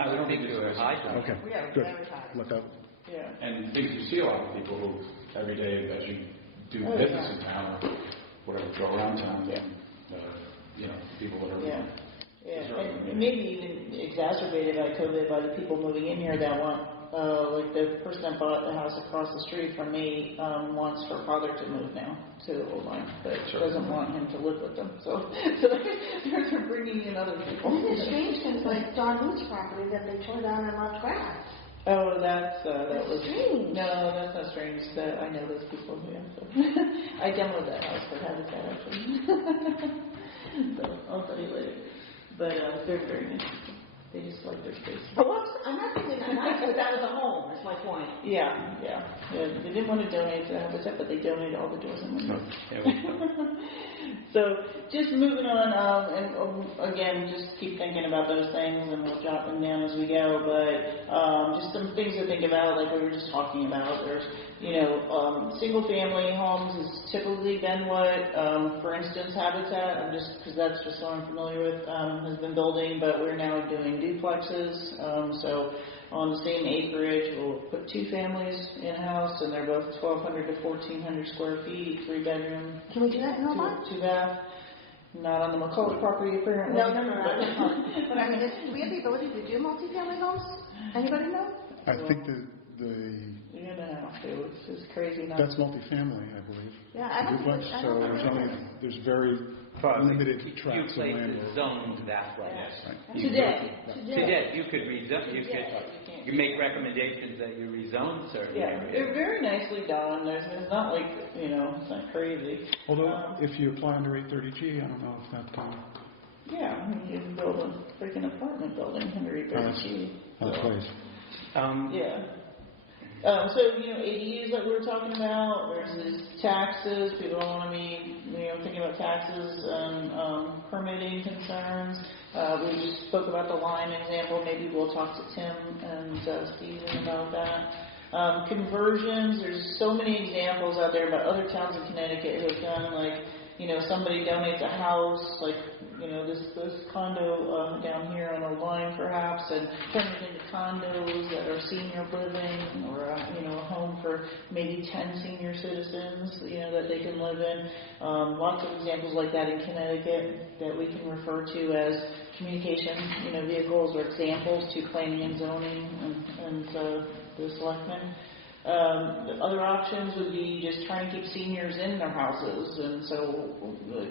I would think there were high. Okay, good. Let that. And things you see a lot of people who every day as you do business in town or whatever, go around town, people that are. And maybe even exacerbated by COVID, by the people moving in here that want, like the person that bought the house across the street from me wants her father to move now to Old Line, but doesn't want him to live with them. So they're bringing in other people. Isn't it strange things like Don Booth's property that they tore down and left grass? Oh, that was strange. No, that's not strange. That I know those people. Yeah, so. I demoed that house for Habitat actually. So I'll tell you later. But they're very nice. They just like their space. But I'm not thinking that nice, but that was a home. That's my point. Yeah. They didn't want to donate to Habitat, but they donated all the doors and windows. So just moving on, and again, just keep thinking about those things, and we'll jot them down as we go. But just some things to think about, like we were just talking about. There's, single-family homes has typically been what, for instance, Habitat. Because that's just what I'm familiar with, has been building. But we're now doing duplexes. So on the same acreage, we'll put 2 families in a house, and they're both 1,200 to 1,400 square feet, 3-bedroom. Can we do that in Hobart? 2-bath. Not on the McCullough property, apparently. No. But I mean, do we have the ability to do multifamily homes? Anybody know? I think the You're gonna have to. It's crazy. that's multifamily, I believe. Yeah, I don't Duplex, think- I so don't there's very limited tracts of land. places zoned that way. Right. Today. You could you make recommendations that you rezone certain Yeah, areas. they're very nicely done. It's not like, it's not crazy. Although, if you apply under 830G, I don't know if that... Yeah, you can build a freaking apartment building under 830G. Place. Yeah. So, ADUs that we were talking about, versus taxes. People don't want to be, thinking about taxes and permitting concerns. We just spoke about the Lime example. Maybe we'll talk to Tim and Stephen about that. Conversions, there's so many examples out there about other towns in Connecticut who have done, like, somebody donates a house, like, this condo down here on a line perhaps, and turn it into condos that are senior living, or a home for maybe 10 senior citizens, that they can live in. Lots of examples like that in Connecticut that we can refer to as communication, vehicles or examples to planning and zoning and the selectmen. The other options would be just trying to keep seniors in their houses, and so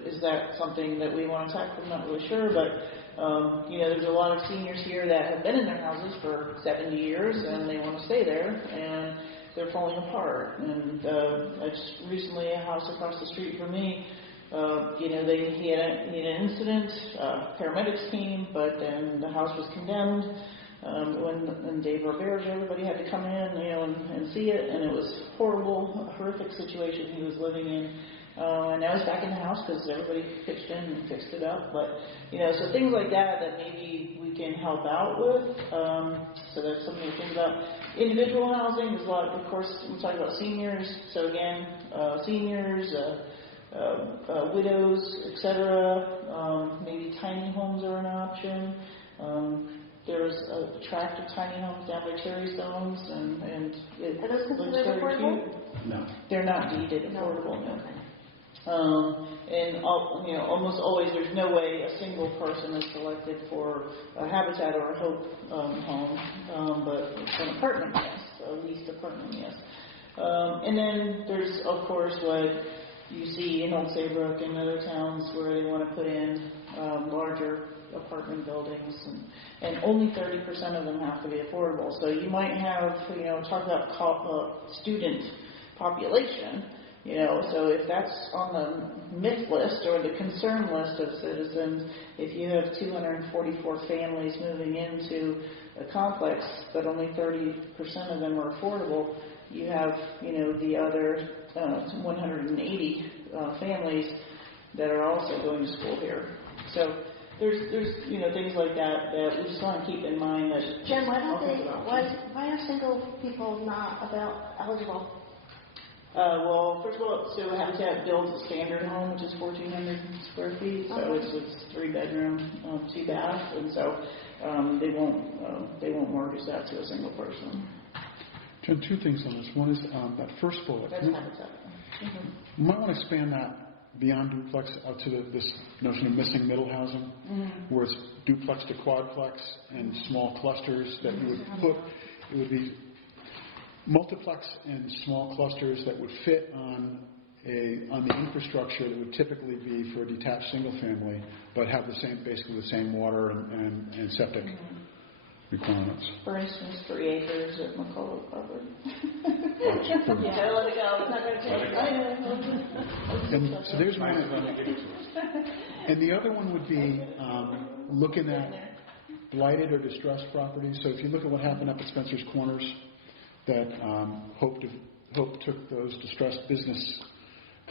is that something that we want to tackle? I'm not really sure, but there's a lot of seniors here that have been in their houses for 70 years and they want to stay there, and they're falling apart. And I just recently, a house across the street from me, he had an incident, paramedics came, but then the house was condemned. When Dave Rivera, everybody had to come in, and see it, and it was horrible, a horrific situation he was living in. And now he's back in the house because everybody pitched in and fixed it up. But, so things like that maybe we can help out with. So that's something to think about. Individual housing, there's a lot, of course, we talk about seniors. So again, seniors, widows, etc. Maybe tiny homes are an option. There's a tract of tiny homes down by Cherry Stones, and it Are those looks considered very affordable? cute. No. They're not deeded affordable, no. Okay. And almost always there's no way a single person is selected for a Habitat or a Hope home, but it's an apartment, yes, a leased apartment, yes. And then there's, of course, what you see in Old Saybrook and other towns where they want to put in larger apartment buildings, and only 30% of them have to be affordable. So you might have, talk about student population, so if that's on the myth list or the concern list of citizens, if you have 244 families moving into a complex, but only 30% of them are affordable, you have, the other 180 families that are also going to school here. So there's things like that we just want to keep in mind that. Jen, why are single people not eligible? Well, first of all, so Habitat builds a standard home, which is 1,400 square feet, so it's 3-bedroom, 2-bath, and so they won't mortgage that to a single person. Jen, 2 things on this. One is that first bullet. That's Habitat. You might want to expand that beyond duplex out to this notion of missing middle housing, where it's duplex to quadplex and small clusters that you would put. It would be multiplex and small clusters that would fit on the infrastructure that would typically be for a detached single family, but have basically the same water and septic requirements. For instance, 3 acres at McCullough Covered. Yeah, let it go. It's not going to change. I know. And so there's one. And the other one would be looking at blighted or distressed properties. So if you look at what happened up at Spencer's Corners, that Hope took those distressed business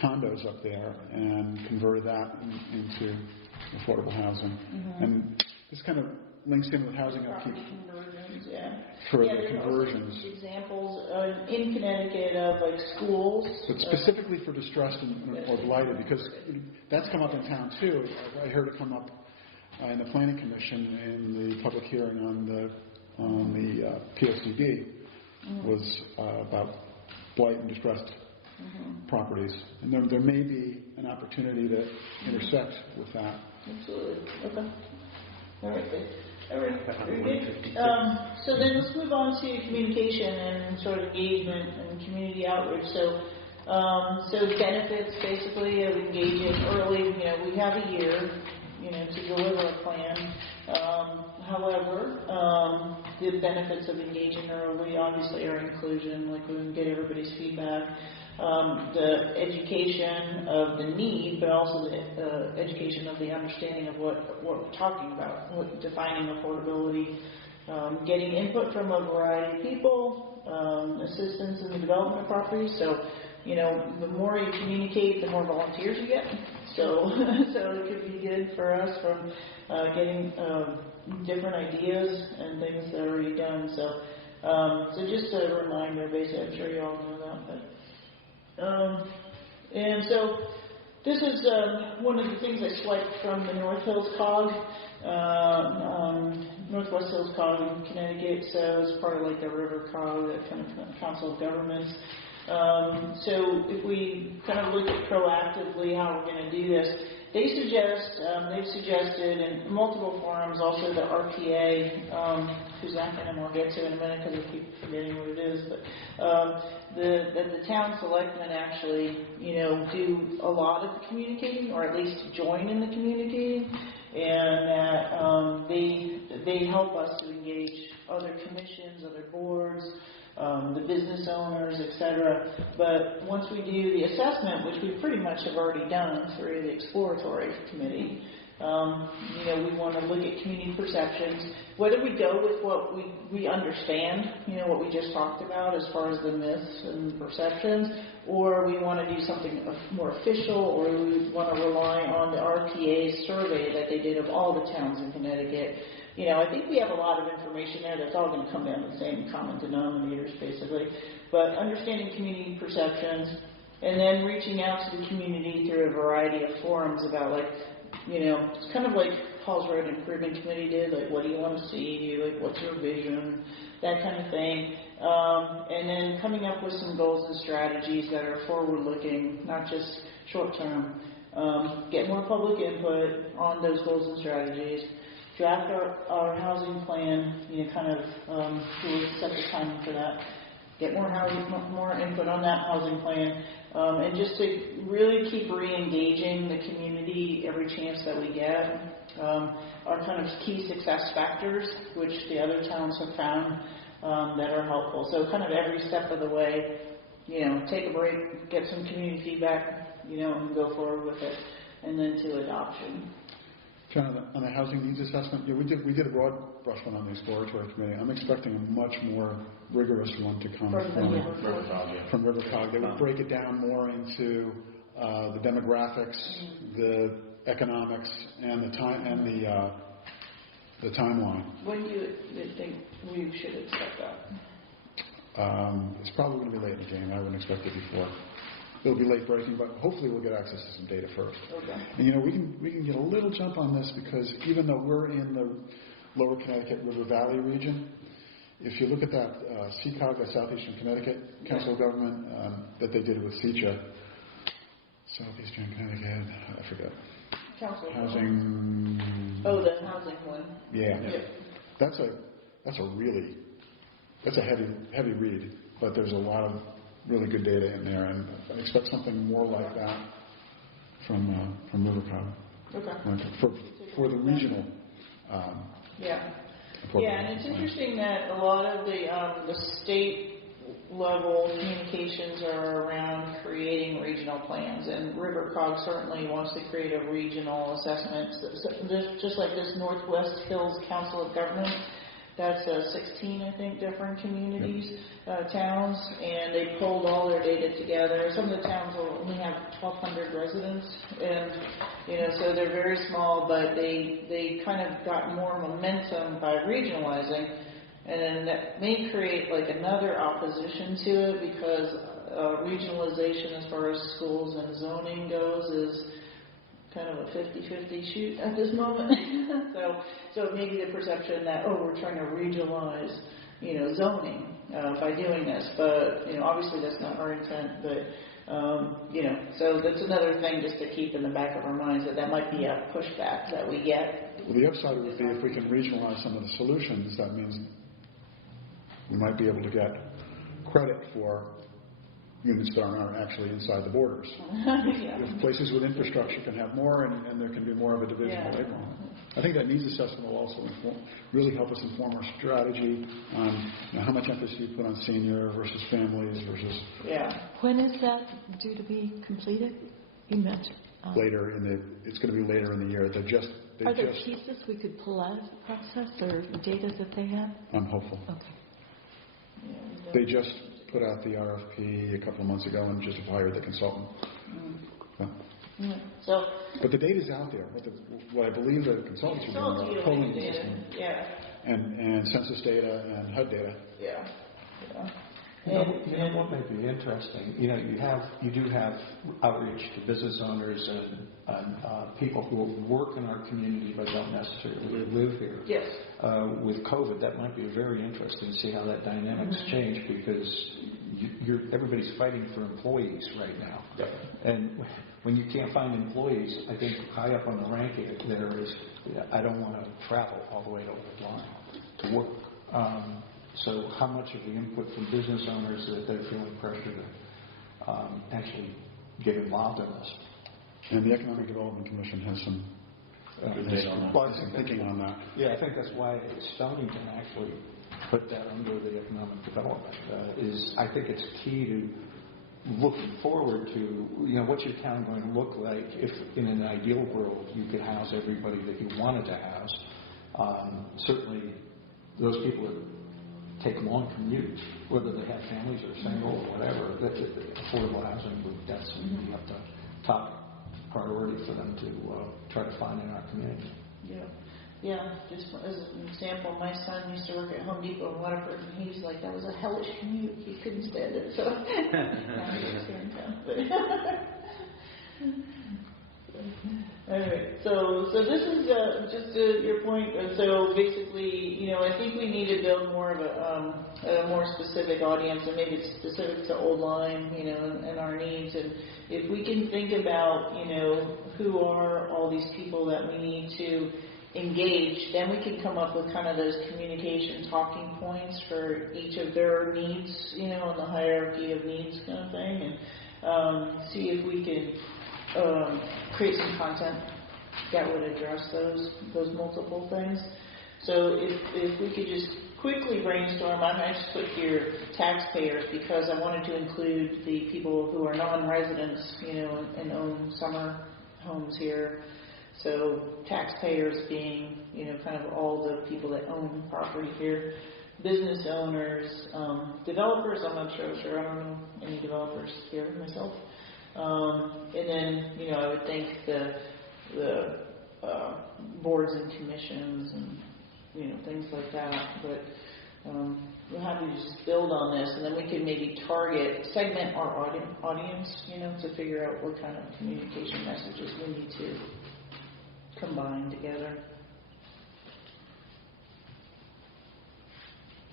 condos up there and converted that into affordable housing. Mm-hmm. And this kind of links in with housing upkeep. Conversions, yeah. For yeah, the conversions. Examples in Connecticut of like schools. But specifically for distressed or blighted, because that's come up in town too. I heard it come up in the Planning Commission in the public hearing on the POCD was about blight and distressed properties. And there may be an opportunity to intersect with that. Absolutely. Okay. All right. All right. Very good. So then let's move on to communication and sort of engagement and community outreach. So benefits basically of engaging early. We have a year, to deliver a plan. However, the benefits of engaging early obviously are inclusion, like we can get everybody's feedback. The education of the need, but also the education of the understanding of what we're talking about, defining affordability, getting input from a variety of people, assistance in the development of properties. So, the more you communicate, the more volunteers you get. So it could be good for us from getting different ideas and things that are already done. So just a reminder, basically, I'm sure you all know that, but. And so this is one of the things I swiped from the North Hills COG, Northwest Hills COG in Connecticut. So it's part of like the River COG, that kind of Council of Governments. So if we kind of look at proactively how we're going to do this, they've suggested in multiple forums, also the RPA, whose acronym I'll get to in a minute because I keep forgetting what it is, but that the town selectmen actually, do a lot of the communicating, or at least join in the communicating, and that they help us to engage other commissions, other boards, the business owners, etc. But once we do the assessment, which we pretty much have already done through the exploratory committee, we want to look at community perceptions. Whether we go with what we understand, what we just talked about as far as the myths and perceptions, or we want to do something more official, or we want to rely on the RPA survey that they did of all the towns in Connecticut. I think we have a lot of information there that's all going to come down to the same common denominators, basically. But understanding community perceptions, and then reaching out to the community through a variety of forums about, like, it's kind of like Paul's Road Improvement Committee did, like, what do you want to see, like, what's your vision, that kind of thing. And then coming up with some goals and strategies that are forward-looking, not just short-term. Get more public input on those goals and strategies. Draft our housing plan, we'll set the timing for that. Get more input on that housing plan, and just to really keep re-engaging the community every chance that we get. Our kind of key success factors, which the other towns have found that are helpful. So kind of every step of the way, take a break, get some community feedback, and go forward with it, and then to adoption. John, on the housing needs assessment, we did a broad brush one on the exploratory committee. I'm expecting a much more rigorous one to come from River COG. They would break it down more into the demographics, the economics, and the time and the timeline. When do you think we should expect that? It's probably going to be late in the game. I wouldn't expect it before. It'll be late breaking, but hopefully we'll get access to some data first. Okay. And we can get a little jump on this because even though we're in the Lower Connecticut River Valley region, if you look at that CCOG, the Southeastern Connecticut Council of Government that they did with SECHA, Southeastern Connecticut, I forget. Council Housing. Oh, the housing one. Yeah. That's a heavy read, but there's a lot of really good data in there, and I expect something more like that from River COG. Okay. For the regional. Yeah, and it's interesting that a lot of the state level communications are around creating regional plans, and RiverCog certainly wants to create a regional assessment, just like this Northwest Hills Council of Governments. That's 16, I think, different communities, towns, and they pulled all their data together. Some of the towns will only have 1,200 residents, and so they're very small, but they kind of got more momentum by regionalizing, and then that may create like another opposition to it, because regionalization as far as schools and zoning goes is kind of a 50-50 shoot at this moment. so maybe the perception that, we're trying to regionalize, zoning by doing this, but obviously that's not our intent. But so that's another thing just to keep in the back of our minds, that might be a pushback that we get. Well, the upside would be if we can regionalize some of the solutions. That means we might be able to get credit for units that aren't actually inside the borders. If places with infrastructure can have more, and there can be more of a division of labor. I think that needs assessment will also really help us inform our strategy on how much emphasis you put on senior versus families versus. Yeah. When is that due to be completed? You meant later it's going to be later in the year. Are there pieces we could pull out of the process, or data that they have? I'm hopeful. Okay. Yeah, they just put out the RFP a couple of months ago and just hired the consultant. So, but the data's out there. What I believe the consultants are doing are polling the system. Yeah. And census data and HUD data. Yeah. You know what may be interesting? You do have outreach to business owners and people who work in our community but don't necessarily live here. Yes. With COVID, that might be very interesting to see how that dynamics change, because everybody's fighting for employees right now. And when you can't find employees, I think high up on the ranking there is, I don't want to travel all the way to the line to work. So how much of the input from business owners that they're feeling pressure to actually get involved in this? And the Economic Development Commission has some thinking on that. Yeah, I think that's why Stonington actually put that under the Economic Development. I think it's key to looking forward to, what's your town going to look like if in an ideal world you could house everybody that you wanted to house. Certainly those people that take long commutes, whether they have families or single or whatever, affordable housing would definitely be up the top priority for them to try to find in our community. Yeah. Just as an example, my son used to work at Home Depot in Waterford, and he's like, that was a hellish commute. He couldn't stand it. So now he's here in town. Anyway, so this is just your point. So basically, I think we need to build more of a more specific audience, and maybe it's specific to Old Lyme, and our needs. And if we can think about, who are all these people that we need to engage, then we can come up with kind of those communication talking points for each of their needs, on the hierarchy of needs kind of thing, and see if we can create some content that would address those multiple things. So if we could just quickly brainstorm, I just put here taxpayers, because I wanted to include the people who are non-residents, and own summer homes here. So taxpayers being, kind of all the people that own property here, business owners, developers. I'm not sure. I don't know any developers here myself. And then, I would think the boards and commissions and, things like that. But we'll have to just build on this, and then we can maybe segment our audience, to figure out what kind of communication messages we need to combine together.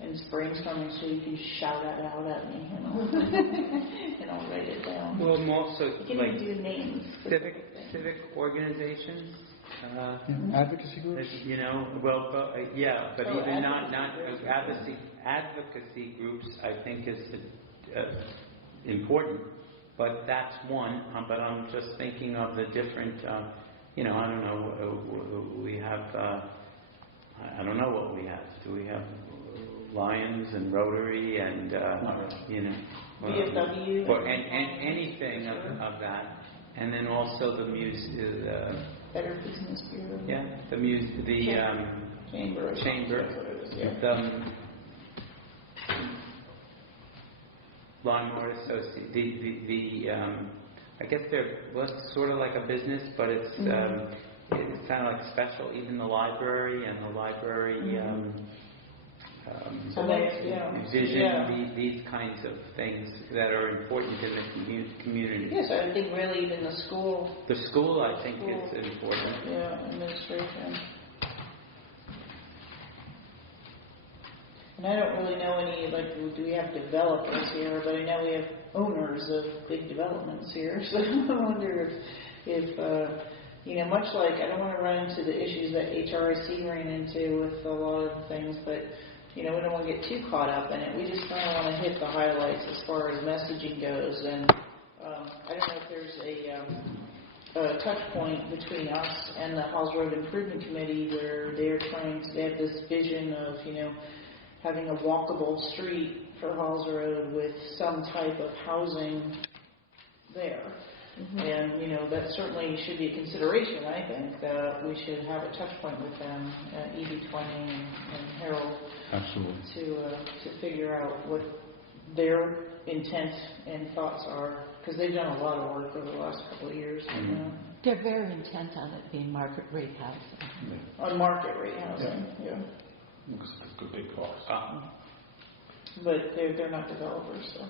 And it's brainstorming, so you can shout that out at me, and I'll write it down. Well, also you can like do names. Civic organizations. Advocacy groups. But even not advocacy groups, I think is important. But that's one. But I'm just thinking of the different. I don't know. We have I don't know what we have. Do we have Lions and Rotary and, you know, VFW? or anything of that. And then also the Better Business Bureau. Yeah, the Chamber. The Lawnmower Association. I guess they're sort of like a business, but it's kind of like special. Even the library and the library vision, these kinds of things that are important in the community. Yes, I think really even the school. The school, I think, is important. Yeah, administration. And I don't really know any, like, do we have developers here, but I know we have owners of big developments here. So I wonder if you know, much like, I don't want to run into the issues that HRIC ran into with a lot of things, but, you know, we don't want to get too caught up in it. We just kind of want to hit the highlights as far as messaging goes. And I don't know if there's a touch point between us and the Halls Road Improvement Committee where they have this vision of, you know, having a walkable street for Halls Road with some type of housing there. Mm-hmm. And, you know, that certainly should be a consideration, I think, that we should have a touch point with them, EB20 and Harold. Absolutely. To figure out what their intent and thoughts are, because they've done a lot of work over the last couple of years. Mm-hmm. You know. They're very intent on it being market rate housing. Yeah. On market rate housing, yeah. Because it's a big cost. But they're not developers, so.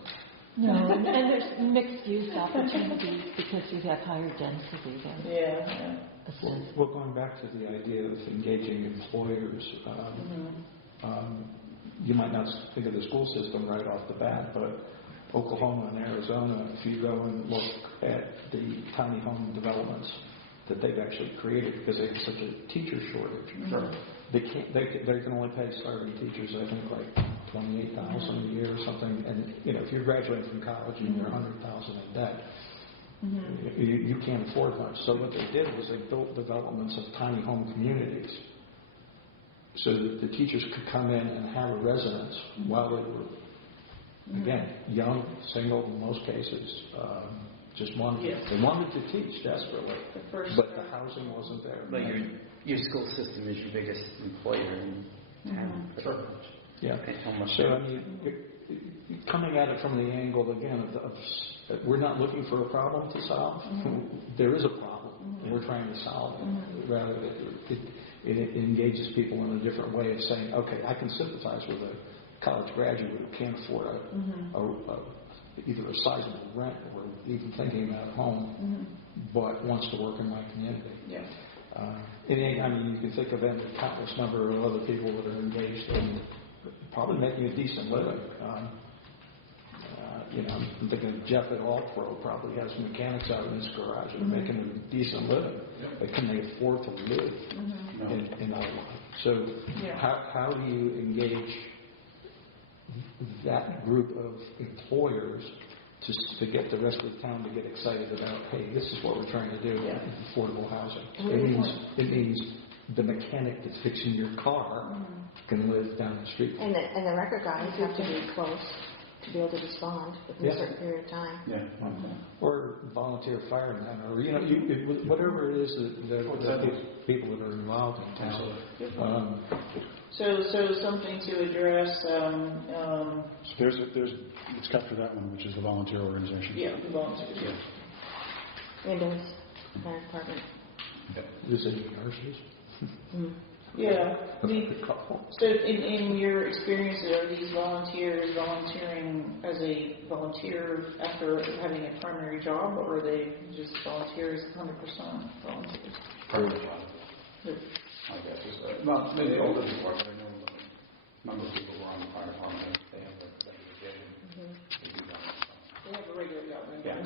No, and there's mixed use opportunities because you have higher density there. Yeah. Well, going back to the idea of engaging employers, you might not think of the school system right off the bat, but Oklahoma and Arizona, if you go and look at the tiny home developments that they've actually created because they have such a teacher shortage. Sure. They can only pay starting teachers, I think, like $28,000 a year or something. And you know, if you're graduating from college and you're $100,000 in debt, you can't afford much. So what they did was they built developments of tiny home communities, so that the teachers could come in and have a residence while they were, again, young, single in most cases. Just wanted they wanted to teach desperately, but the housing wasn't there. But your school system is your biggest employer in town. Sure. Yeah. So I mean, coming at it from the angle again of we're not looking for a problem to solve. There is a problem, and we're trying to solve it. Rather, it engages people in a different way of saying, okay, I can sympathize with a college graduate who can't afford either a sizable rent or even thinking about home, but wants to work in my community. Yeah. I mean, you can think of any countless number of other people that are engaged in probably making a decent living. You know, I'm thinking of Jeff at All Pro probably has mechanics out in his garage and making a decent living. But can they afford to live in our life? So how do you engage that group of employers to get the rest of the town to get excited about, hey, this is what we're trying to do with affordable housing? It means the mechanic that's fixing your car can live down the street. And the record guys have to be close to be able to respond within a certain period of time. Yeah. Or volunteer firemen, or you know, whatever it is that people that are involved in town. So something to address. It's cut for that one, which is the volunteer organization. Yeah, the volunteers. Yeah. Windows, fire department. Visiting nurses. Yeah. I mean, so in your experience, are these volunteers volunteering as a volunteer after having a primary job, or are they just volunteers, 100% volunteers? Primary job. I guess it's not maybe older people, but I know a number of people who are on the fire department. They have a regular gig. They do that. They have a regular job. Yeah.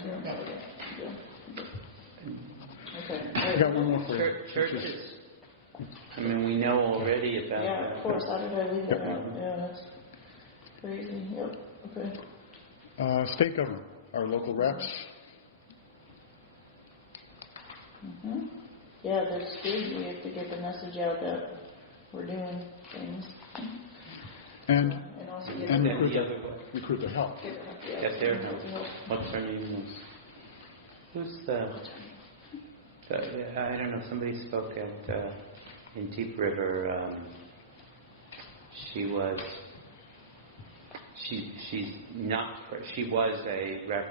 Okay. I got one more for you. Churches. I mean, we know already about Yeah, that. of course. How did I leave that out? Yeah, that's crazy. Yep. Okay. State government, our local reps. Yeah, that's good. We have to get the message out that we're doing things. And also get recruit their help. Get their help. What's her name? Who's I don't know, somebody spoke at in Deep River. She was a rep.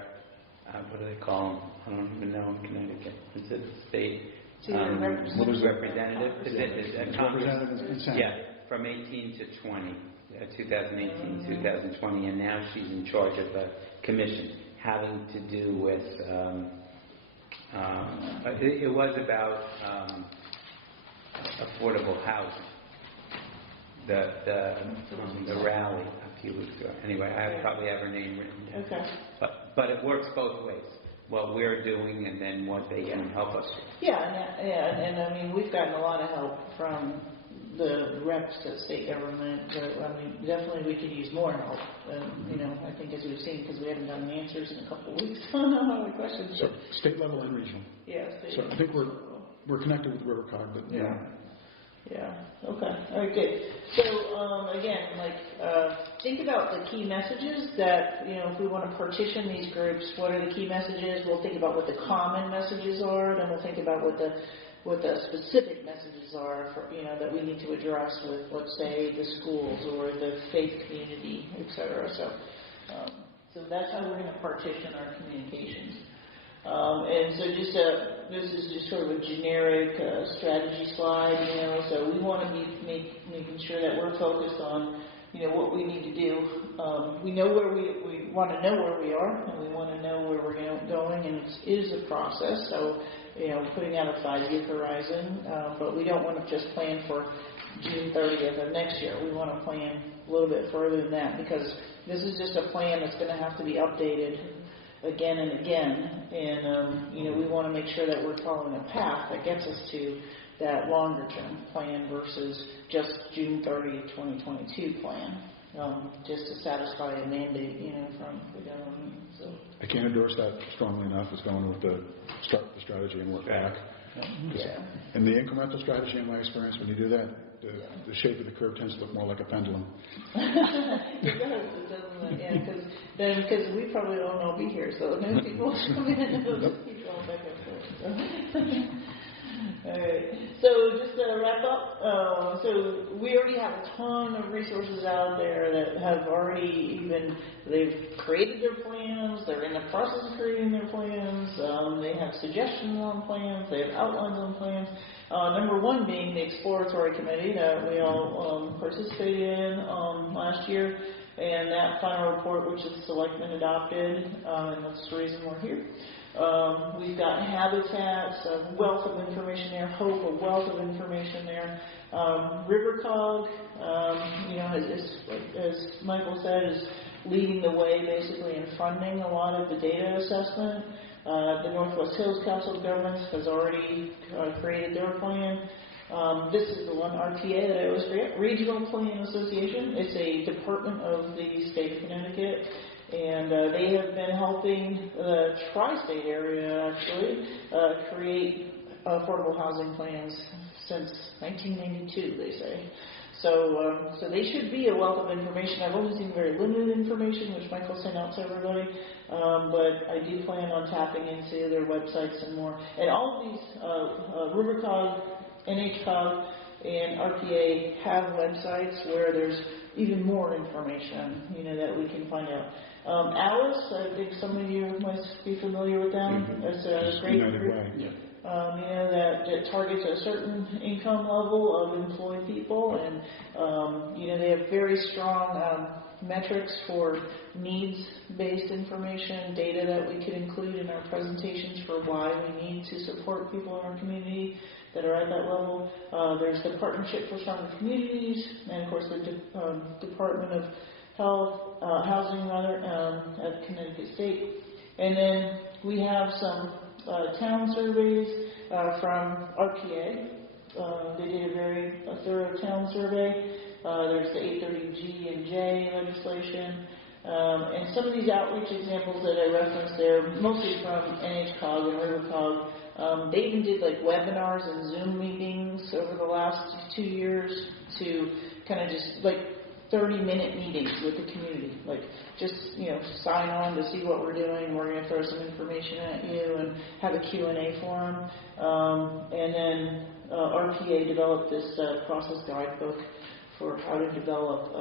What do they call them? I don't even know in Connecticut. Is it a state representative? Is it a Congress? Yeah, from 18 to 20, 2018, 2020, and now she's in charge of a commission having to do with. It was about affordable housing. The rally a few weeks ago. Anyway, I probably have her name written down. Okay. But it works both ways. What we're doing and then what they can help us with. Yeah, and I mean, we've gotten a lot of help from the reps at state government. But, I mean, definitely we could use more help. I think as we've seen, because we haven't done the answers in a couple of weeks on all the questions. So state level and regional. Yeah. So I think we're connected with RiverCog, but yeah. Yeah. Okay. All right. Good. So again, think about the key messages that if we want to partition these groups, what are the key messages? We'll think about what the common messages are. Then we'll think about what the specific messages are for that we need to address with, let's say, the schools or the faith community, etc. So that's how we're going to partition our communications. And so this is just sort of a generic strategy slide, so we want to be making sure that we're focused on, what we need to do. We know where we want to know where we are, and we want to know where we're going, and it is a process, so, putting out a 5-year horizon, but we don't want to just plan for June 30th of next year. We want to plan a little bit further than that, because this is just a plan that's going to have to be updated again and again, and we want to make sure that we're following a path that gets us to that longer term plan versus just June 30th, 2022 plan, just to satisfy a mandate, from the government. So I can't endorse that strongly enough. It's going with the strategy and work back. Yeah. And the incremental strategy, in my experience, when you do that, the shape of the curve tends to look more like a pendulum. It does, because we probably won't all be here, so new people come in and keep going back and forth. All right. So just to wrap up, so we already have a ton of resources out there that have already they've created their plans, they're in the process of creating their plans, they have suggestions on plans, they have outlines on plans. Number one being the exploratory committee that we all participated in last year, and that final report, which the selectmen adopted, and that's the reason we're here. We've got habitats, a wealth of information there, hope, a wealth of information there. RiverCog, as Michael said, is leading the way basically in funding a lot of the data assessment. The Northwest Hills Council of Governments has already created their plan. This is the one, RTA, that I always forget, Regional Planning Association. It's a department of the state of Connecticut, and they have been helping the tri-state area, actually, create affordable housing plans since 1992, they say. So they should be a wealth of information. I've only seen very limited information, which Michael sent out to everybody, but I do plan on tapping into their websites and more. And all of these, RiverCog, NHCog, and RPA have websites where there's even more information, that we can find out. Alice, I think some of you might be familiar with them. Mm-hmm. It's a great group. That targets a certain income level of employed people, and they have very strong metrics for needs-based information, data that we could include in our presentations for why we need to support people in our community that are at that level. There's the Partnership for Stronger Communities, and of course the Department of Housing at Connecticut State. And then we have some town surveys from RPA. They did a very thorough town survey. There's the 830G and J legislation. And some of these outreach examples that I referenced there, mostly from NHCOG and RiverCog, they even did like webinars and Zoom meetings over the last 2 years to kind of just like 30-minute meetings with the community. Like just, sign on to see what we're doing. We're going to throw some information at you and have a Q&A forum. And then RPA developed this process guidebook for how to develop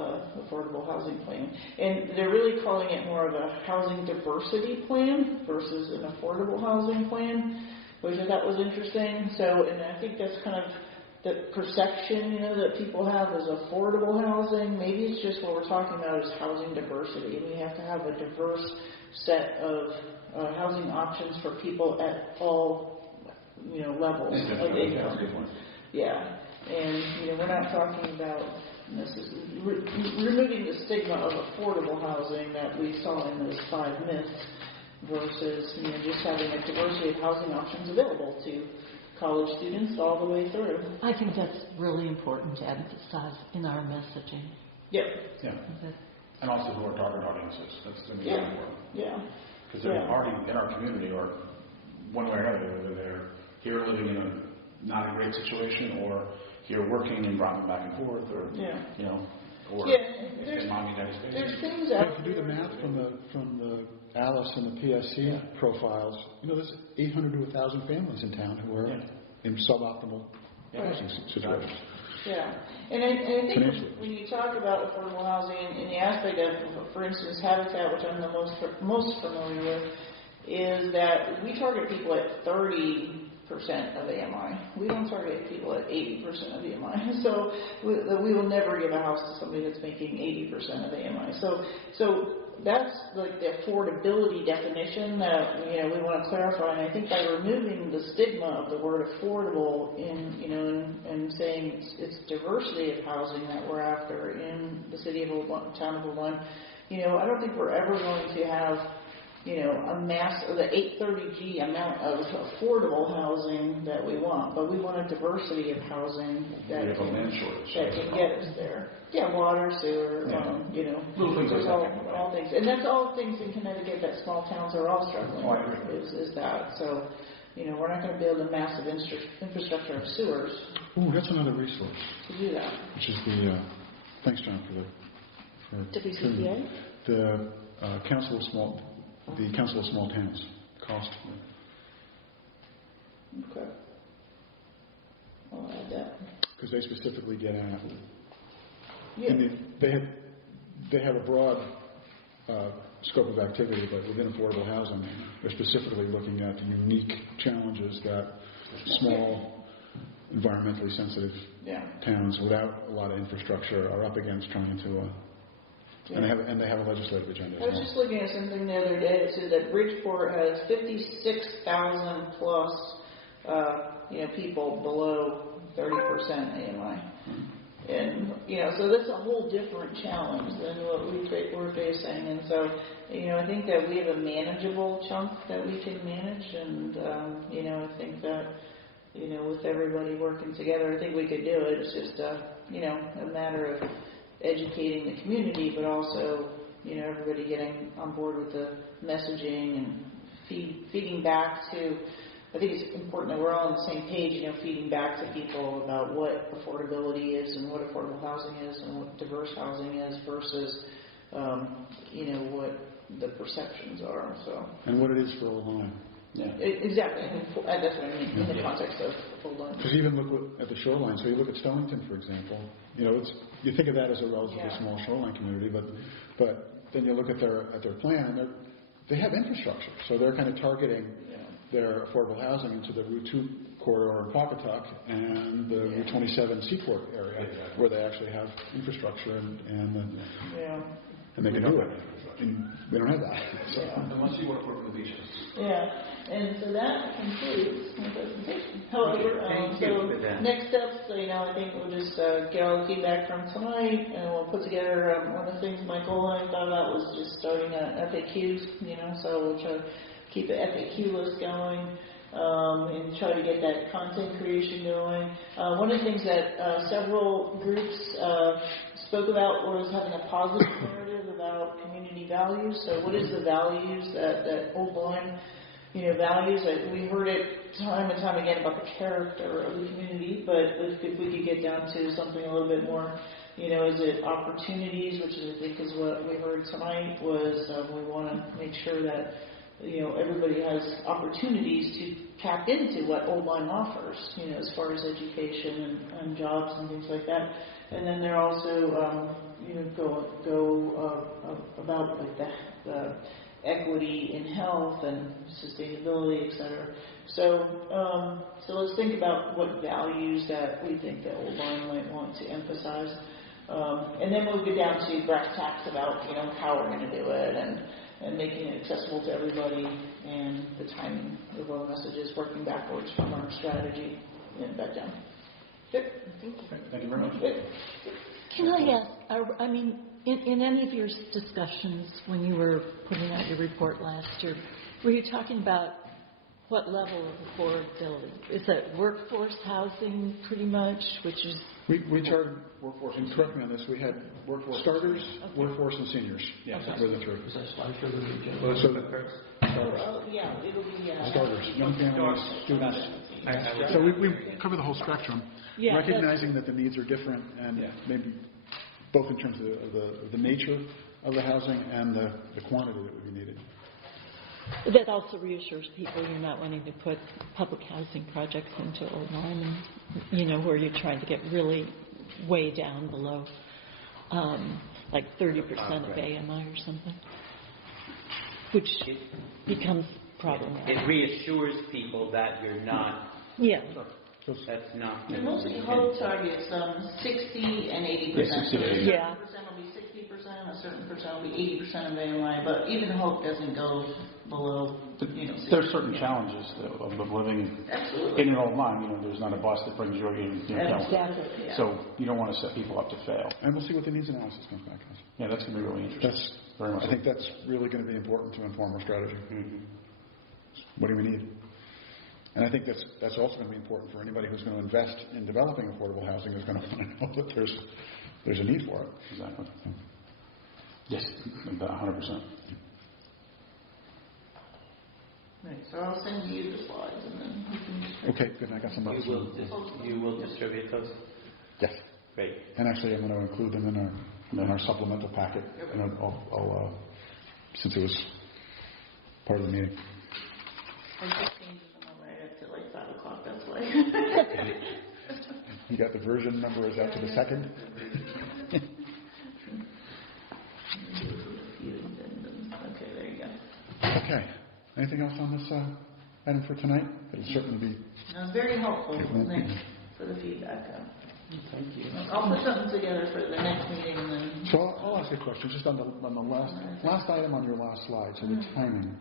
affordable housing plan. And they're really calling it more of a housing diversity plan versus an affordable housing plan, which I thought was interesting. So, and I think that's kind of the perception, that people have as affordable housing. Maybe it's just what we're talking about is housing diversity. And we have to have a diverse set of housing options for people at all, levels of income. Yeah. And, we're not talking about removing the stigma of affordable housing that we saw in those 5 myths versus, just having a diversity of housing options available to college students all the way through. I think that's really important to emphasize in our messaging. Yep. Yeah. And also who our target audience is. That's going to be very important. Yeah. Because they're already in our community, or one way or another, whether they're here living in a not a great situation, or here working and driving back and forth, or or in mommy and daddy's basement. There's things out if you do the math from the Alice and the PSC profiles, there's 800 to 1,000 families in town who are in suboptimal housing situations. Yeah, and I think when you talk about affordable housing in the aspect of, for instance, Habitat, which I'm the most familiar with, is that we target people at 30% of AMI. We don't target people at 80% of AMI. So we will never give a house to somebody that's making 80% of AMI. So that's like the affordability definition that we want to clarify. And I think by removing the stigma of the word affordable and saying it's diversity of housing that we're after in the city of town of Old Lyme, I don't think we're ever going to have a mass of the 830G amount of affordable housing that we want, but we want a diversity of housing that can get us there. Yeah, water, sewer, there's all things. And that's all things in Connecticut that small towns are all struggling with, is that. So, we're not going to build a massive infrastructure of sewers. Ooh, that's another resource. To do that. Which is the, thanks John for WCCA? The Council of Small Towns cost. Okay. I'll add that. Because they specifically get at. Yeah. They have a broad scope of activity, but within affordable housing, they're specifically looking at the unique challenges that small, environmentally sensitive towns without a lot of infrastructure are up against trying to. And they have a legislative agenda. I was just looking at something the other day that said that Bridgeport has 56,000 plus, people below 30% AMI. And, so that's a whole different challenge than what we're facing. And so, I think that we have a manageable chunk that we can manage. And, I think that, with everybody working together, I think we could do it. It's just, a matter of educating the community, but also, everybody getting on board with the messaging and feeding back to, I think it's important that we're all on the same page, feeding back to people about what affordability is and what affordable housing is and what diverse housing is versus, what the perceptions are. So. And what it is for Old Lyme. Yeah. Exactly. That's what I mean in the context of Old Lyme. Because even look at the shoreline. So you look at Stonington, for example. You think of that as a relatively small shoreline community, but then you look at their plan, and they have infrastructure. So they're kind of targeting their affordable housing into the Route 2 corridor in Pawcatuck and the Route 27 Seaport area, where they actually have infrastructure and they can do it. And we don't have that. So. Unless you want to work with the beaches. Yeah, and so that concludes my presentation. However, next steps, I think we'll just get all the feedback from tonight, and we'll put together one of the things Michael and I thought about was just starting FAQs, so we'll try to keep an FAQ list going. And try to get that content creation going. One of the things that several groups spoke about was having a positive narrative about about community values. So what is the values that Old Lyme, values? That we heard it time and time again about the character of the community, but if we could get down to something a little bit more, is it opportunities, which is, I think, is what we heard tonight, was we want to make sure that, everybody has opportunities to tap into what Old Lyme offers, as far as education and jobs and things like that. And then they're also, go about like the equity in health and sustainability, et cetera. So let's think about what values that we think that Old Lyme might want to emphasize. And then we'll get down to brass tacks about, how we're going to do it and making it accessible to everybody and the timing of our messages, working backwards from our strategy and back down. Good. Thank you. Thank you very much. Good. Can I ask, in any of your discussions when you were putting out your report last year, were you talking about what level of affordability? Is it workforce housing pretty much, which is... We charted workforce, and correct me on this, we had workforce starters, workforce, and seniors. Yes. Were the three. Is that slide for the agenda? So It'll be... starters, young families, students. So we cover the whole spectrum, recognizing that the needs are different and maybe both in terms of the nature of the housing and the quantity that would be needed. That also reassures people you're not wanting to put public housing projects into Old Lyme, and, where you're trying to get really way down below, like 30% of AMI or something, which becomes problematic. It reassures people that you're not. Yeah. That's not. And mostly Hope targets 60 and 80%. So a certain percent will be 60%, a certain percent will be 80% of AMI, but even Hope doesn't go below, There are certain challenges of living in an Old Lyme. There's not a bus that brings you in. Exactly. Yeah. So you don't want to set people up to fail. And we'll see what the needs analysis comes back as. Yeah, that's going to be really interesting. I think that's really going to be important to inform our strategy. Mm-hmm. What do we need? And I think that's also going to be important for anybody who's going to invest in developing affordable housing is going to want to know that there's a need for it. Exactly. Yes, 100%. Right, so I'll send you the slides and then we can just... Okay, good. I got some notes. You will distribute those? Yes. Great. And actually, I'm going to include them in our supplemental packet. And I'll since it was part of the meeting. I just changed them all right up to like 5 o'clock, that's why. You got the version number, is that to the second? Okay, there you go. Okay. Anything else on this item for tonight? It'll certainly be... That was very helpful. Thanks for the feedback. Thank you. I'll put something together for the next meeting and then... So I'll ask a question, just on the last item on your last slide, so the timing.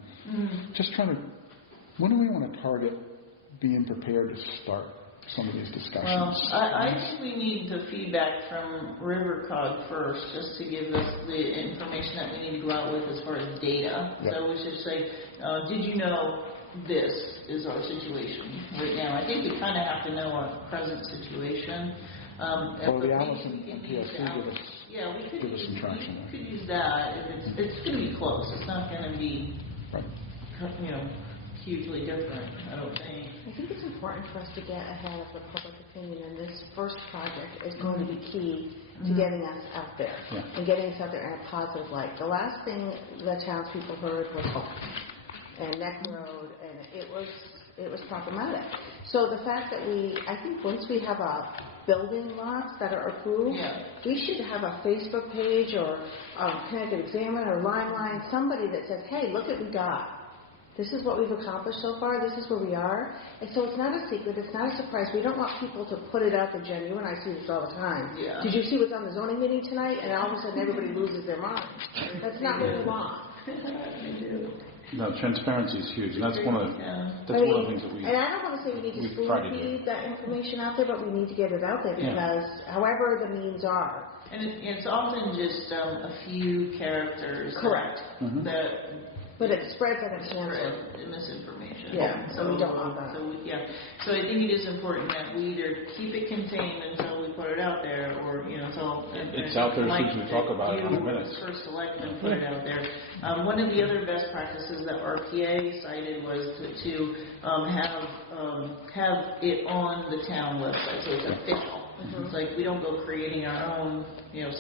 Just trying to... When do we want to target being prepared to start some of these discussions? Well, I think we need the feedback from RiverCog first, just to give us the information that we need to go out with as far as data. Yep. So we should say, did you know this is our situation right now? I think we kind of have to know our present situation. Well, the Allison and PSC give us some traction. We could use that. It's going to be close. It's not going to be, hugely different, I don't think. I think it's important for us to get ahead of the public opinion, and this first project is going to be key to getting us out there and getting us out there in a positive light. The last thing the townspeople heard was Hope and Neck Road, and it was problematic. So the fact that I think once we have building lots that are approved, we should have a Facebook page or Connecticut Examiner or Limelight, somebody that says, hey, look what we got. This is what we've accomplished so far. This is where we are. And so it's not a secret. It's not a surprise. We don't want people to put it out there. Jen, you and I see this all the time. Yeah. Did you see what's on the zoning meeting tonight? And all of a sudden everybody loses their mind. That's not what we want. No, transparency is huge, and that's one of the things that we... And I don't want to say we need to spoon-feed that information out there, but we need to get it out there because however the means are. And it's often just a few characters. Correct. That But it spreads out of cancer. Misinformation. Yeah, so we don't want that. So I think it is important that we either keep it contained until we put it out there, or, until... It's out there as soon as we talk about it in a minute. First selectman put it out there. One of the other best practices that RPA cited was to have it on the town website, so it's official. It's like we don't go creating our own,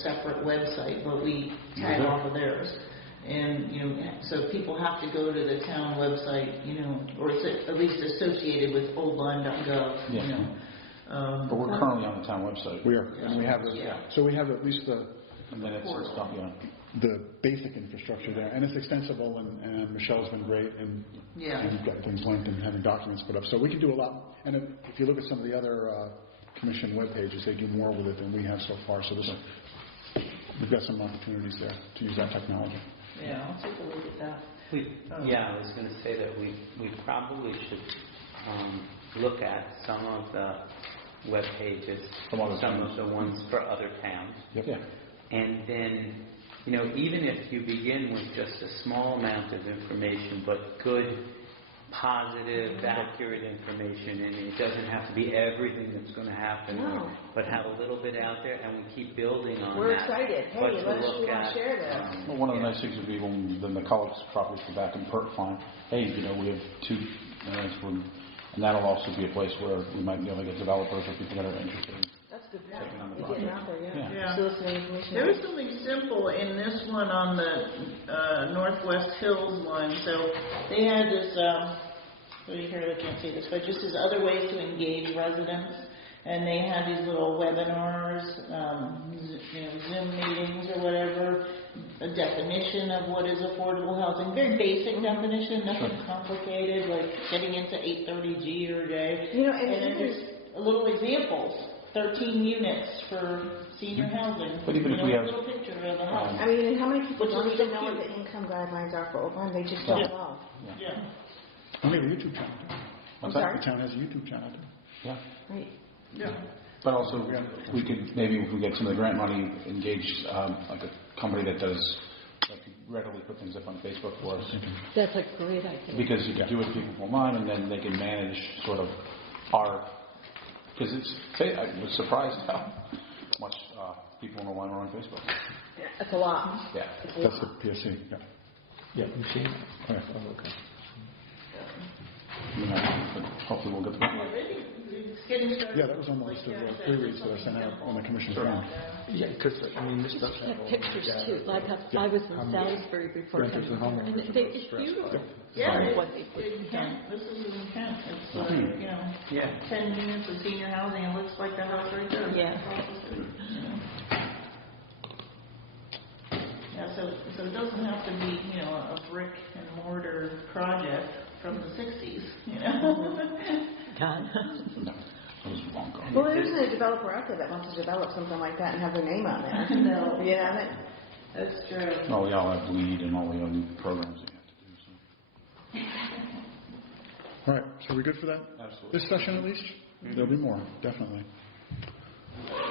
separate website, but we tag off of theirs. And, so people have to go to the town website, or it's at least associated with oldlyme.gov, But we're currently on the town website. We are, and we have so we have at least the minutes and stuff, the basic infrastructure there, and it's extensible, and Michelle's been great, and you've got things linked and having documents put up. So we can do a lot, and if you look at some of the other commission web pages, they do more with it than we have so far. So we've got some opportunities there to use that technology. Yeah, I'll take a look at that. I was going to say that we probably should look at some of the web pages, some of the ones for other towns. Yep. Yeah. And then, even if you begin with just a small amount of information, but good, positive, accurate information, and it doesn't have to be everything that's going to happen, but have a little bit out there, and we keep building on We're that. excited. Hey, we want to share this. Well, one of the nice things would be when the McCulloch's properties come back and PERT find, hey, we have 2 minutes, and that'll also be a place where we might be able to get developers or people that are interested in taking on the project. Getting out there, soliciting information. There was something simple in this one on the Northwest Hills one. So they had this, you can't see this, but just as other ways to engage residents. And they had these little webinars, Zoom meetings or whatever, a definition of what is affordable housing. Very basic definition, nothing complicated, like getting into 830G a day. And then just little examples. 13 units for senior housing. But even if we have a little picture of the house. I mean, how many people don't even know what the income guidelines are for Oakland? They just don't know. Yeah. We have a YouTube channel. I'm sorry? The town has a YouTube channel too. Yeah. Right. Yeah. But also, we could maybe, if we get some of the grant money, engage like a company that does readily put things up on Facebook for us. That's a great idea. Because you can do it people online, and then they can manage sort of our. Because I was surprised how much people online are on Facebook. Yeah, it's a lot. Yeah. That's the PSC. Yeah, you see? Oh, yeah. Okay. But hopefully we'll get the grant money. It's getting started. Yeah, that was on the list of pre-reads that I sent out when the commission came. Yeah, because, this stuff Have pictures too. Like I was in Salisbury before coming here, and it's beautiful. Yeah, What they put in in Kent. This is in Kent. It's 10 units of senior housing. It looks like the house right there. Yeah. Yeah, so it doesn't have to be, a brick and mortar project from the 60s, God. No, it was long gone. Well, there isn't a developer out there that wants to develop something like that and have their name on there. No. Yeah, That's true. Well, we all have LEED and all the other programs that you have to do. All right, so we good for that? Absolutely. This session at least? There'll be more, definitely.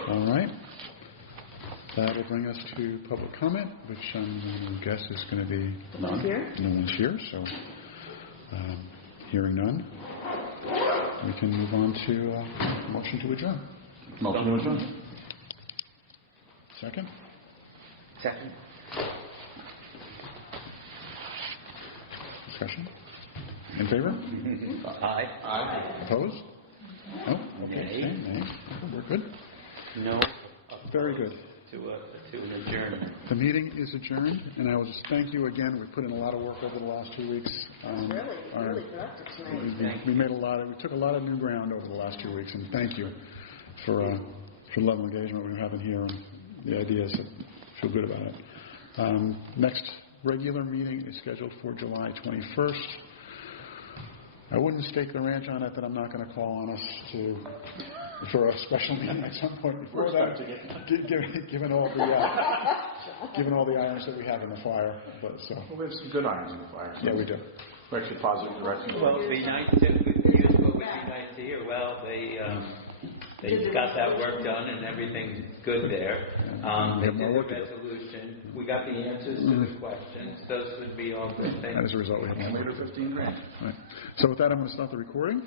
All right. That will bring us to public comment, which I guess is going to be none. Here? No one's here, so hearing none, we can move on to motion to adjourn. Motion to adjourn. Second? Second. Discussion? In favor? Aye. Opposed? No? Okay. Nay. We're good? No. Very good. To an adjournment. The meeting is adjourned, and I will just thank you again. We put in a lot of work over the last 2 weeks. Really productive tonight. We took a lot of new ground over the last 2 weeks, and thank you for the level of engagement we're having here and the ideas. I feel good about it. Next regular meeting is scheduled for July 21st. I wouldn't stake the ranch on it that I'm not going to call on us for a special meeting at some point before that, given all the irons that we have in the fire. But we have some good irons in the fire. Yeah, we do. We're actually positive direction. Well, it'd be nice to hear. Well, They got that work done and everything's good there. They did the resolution. We got the answers to the questions. Those would be all good things. And as a result, we have $15 grand. Right. So with that, I'm going to stop the recording.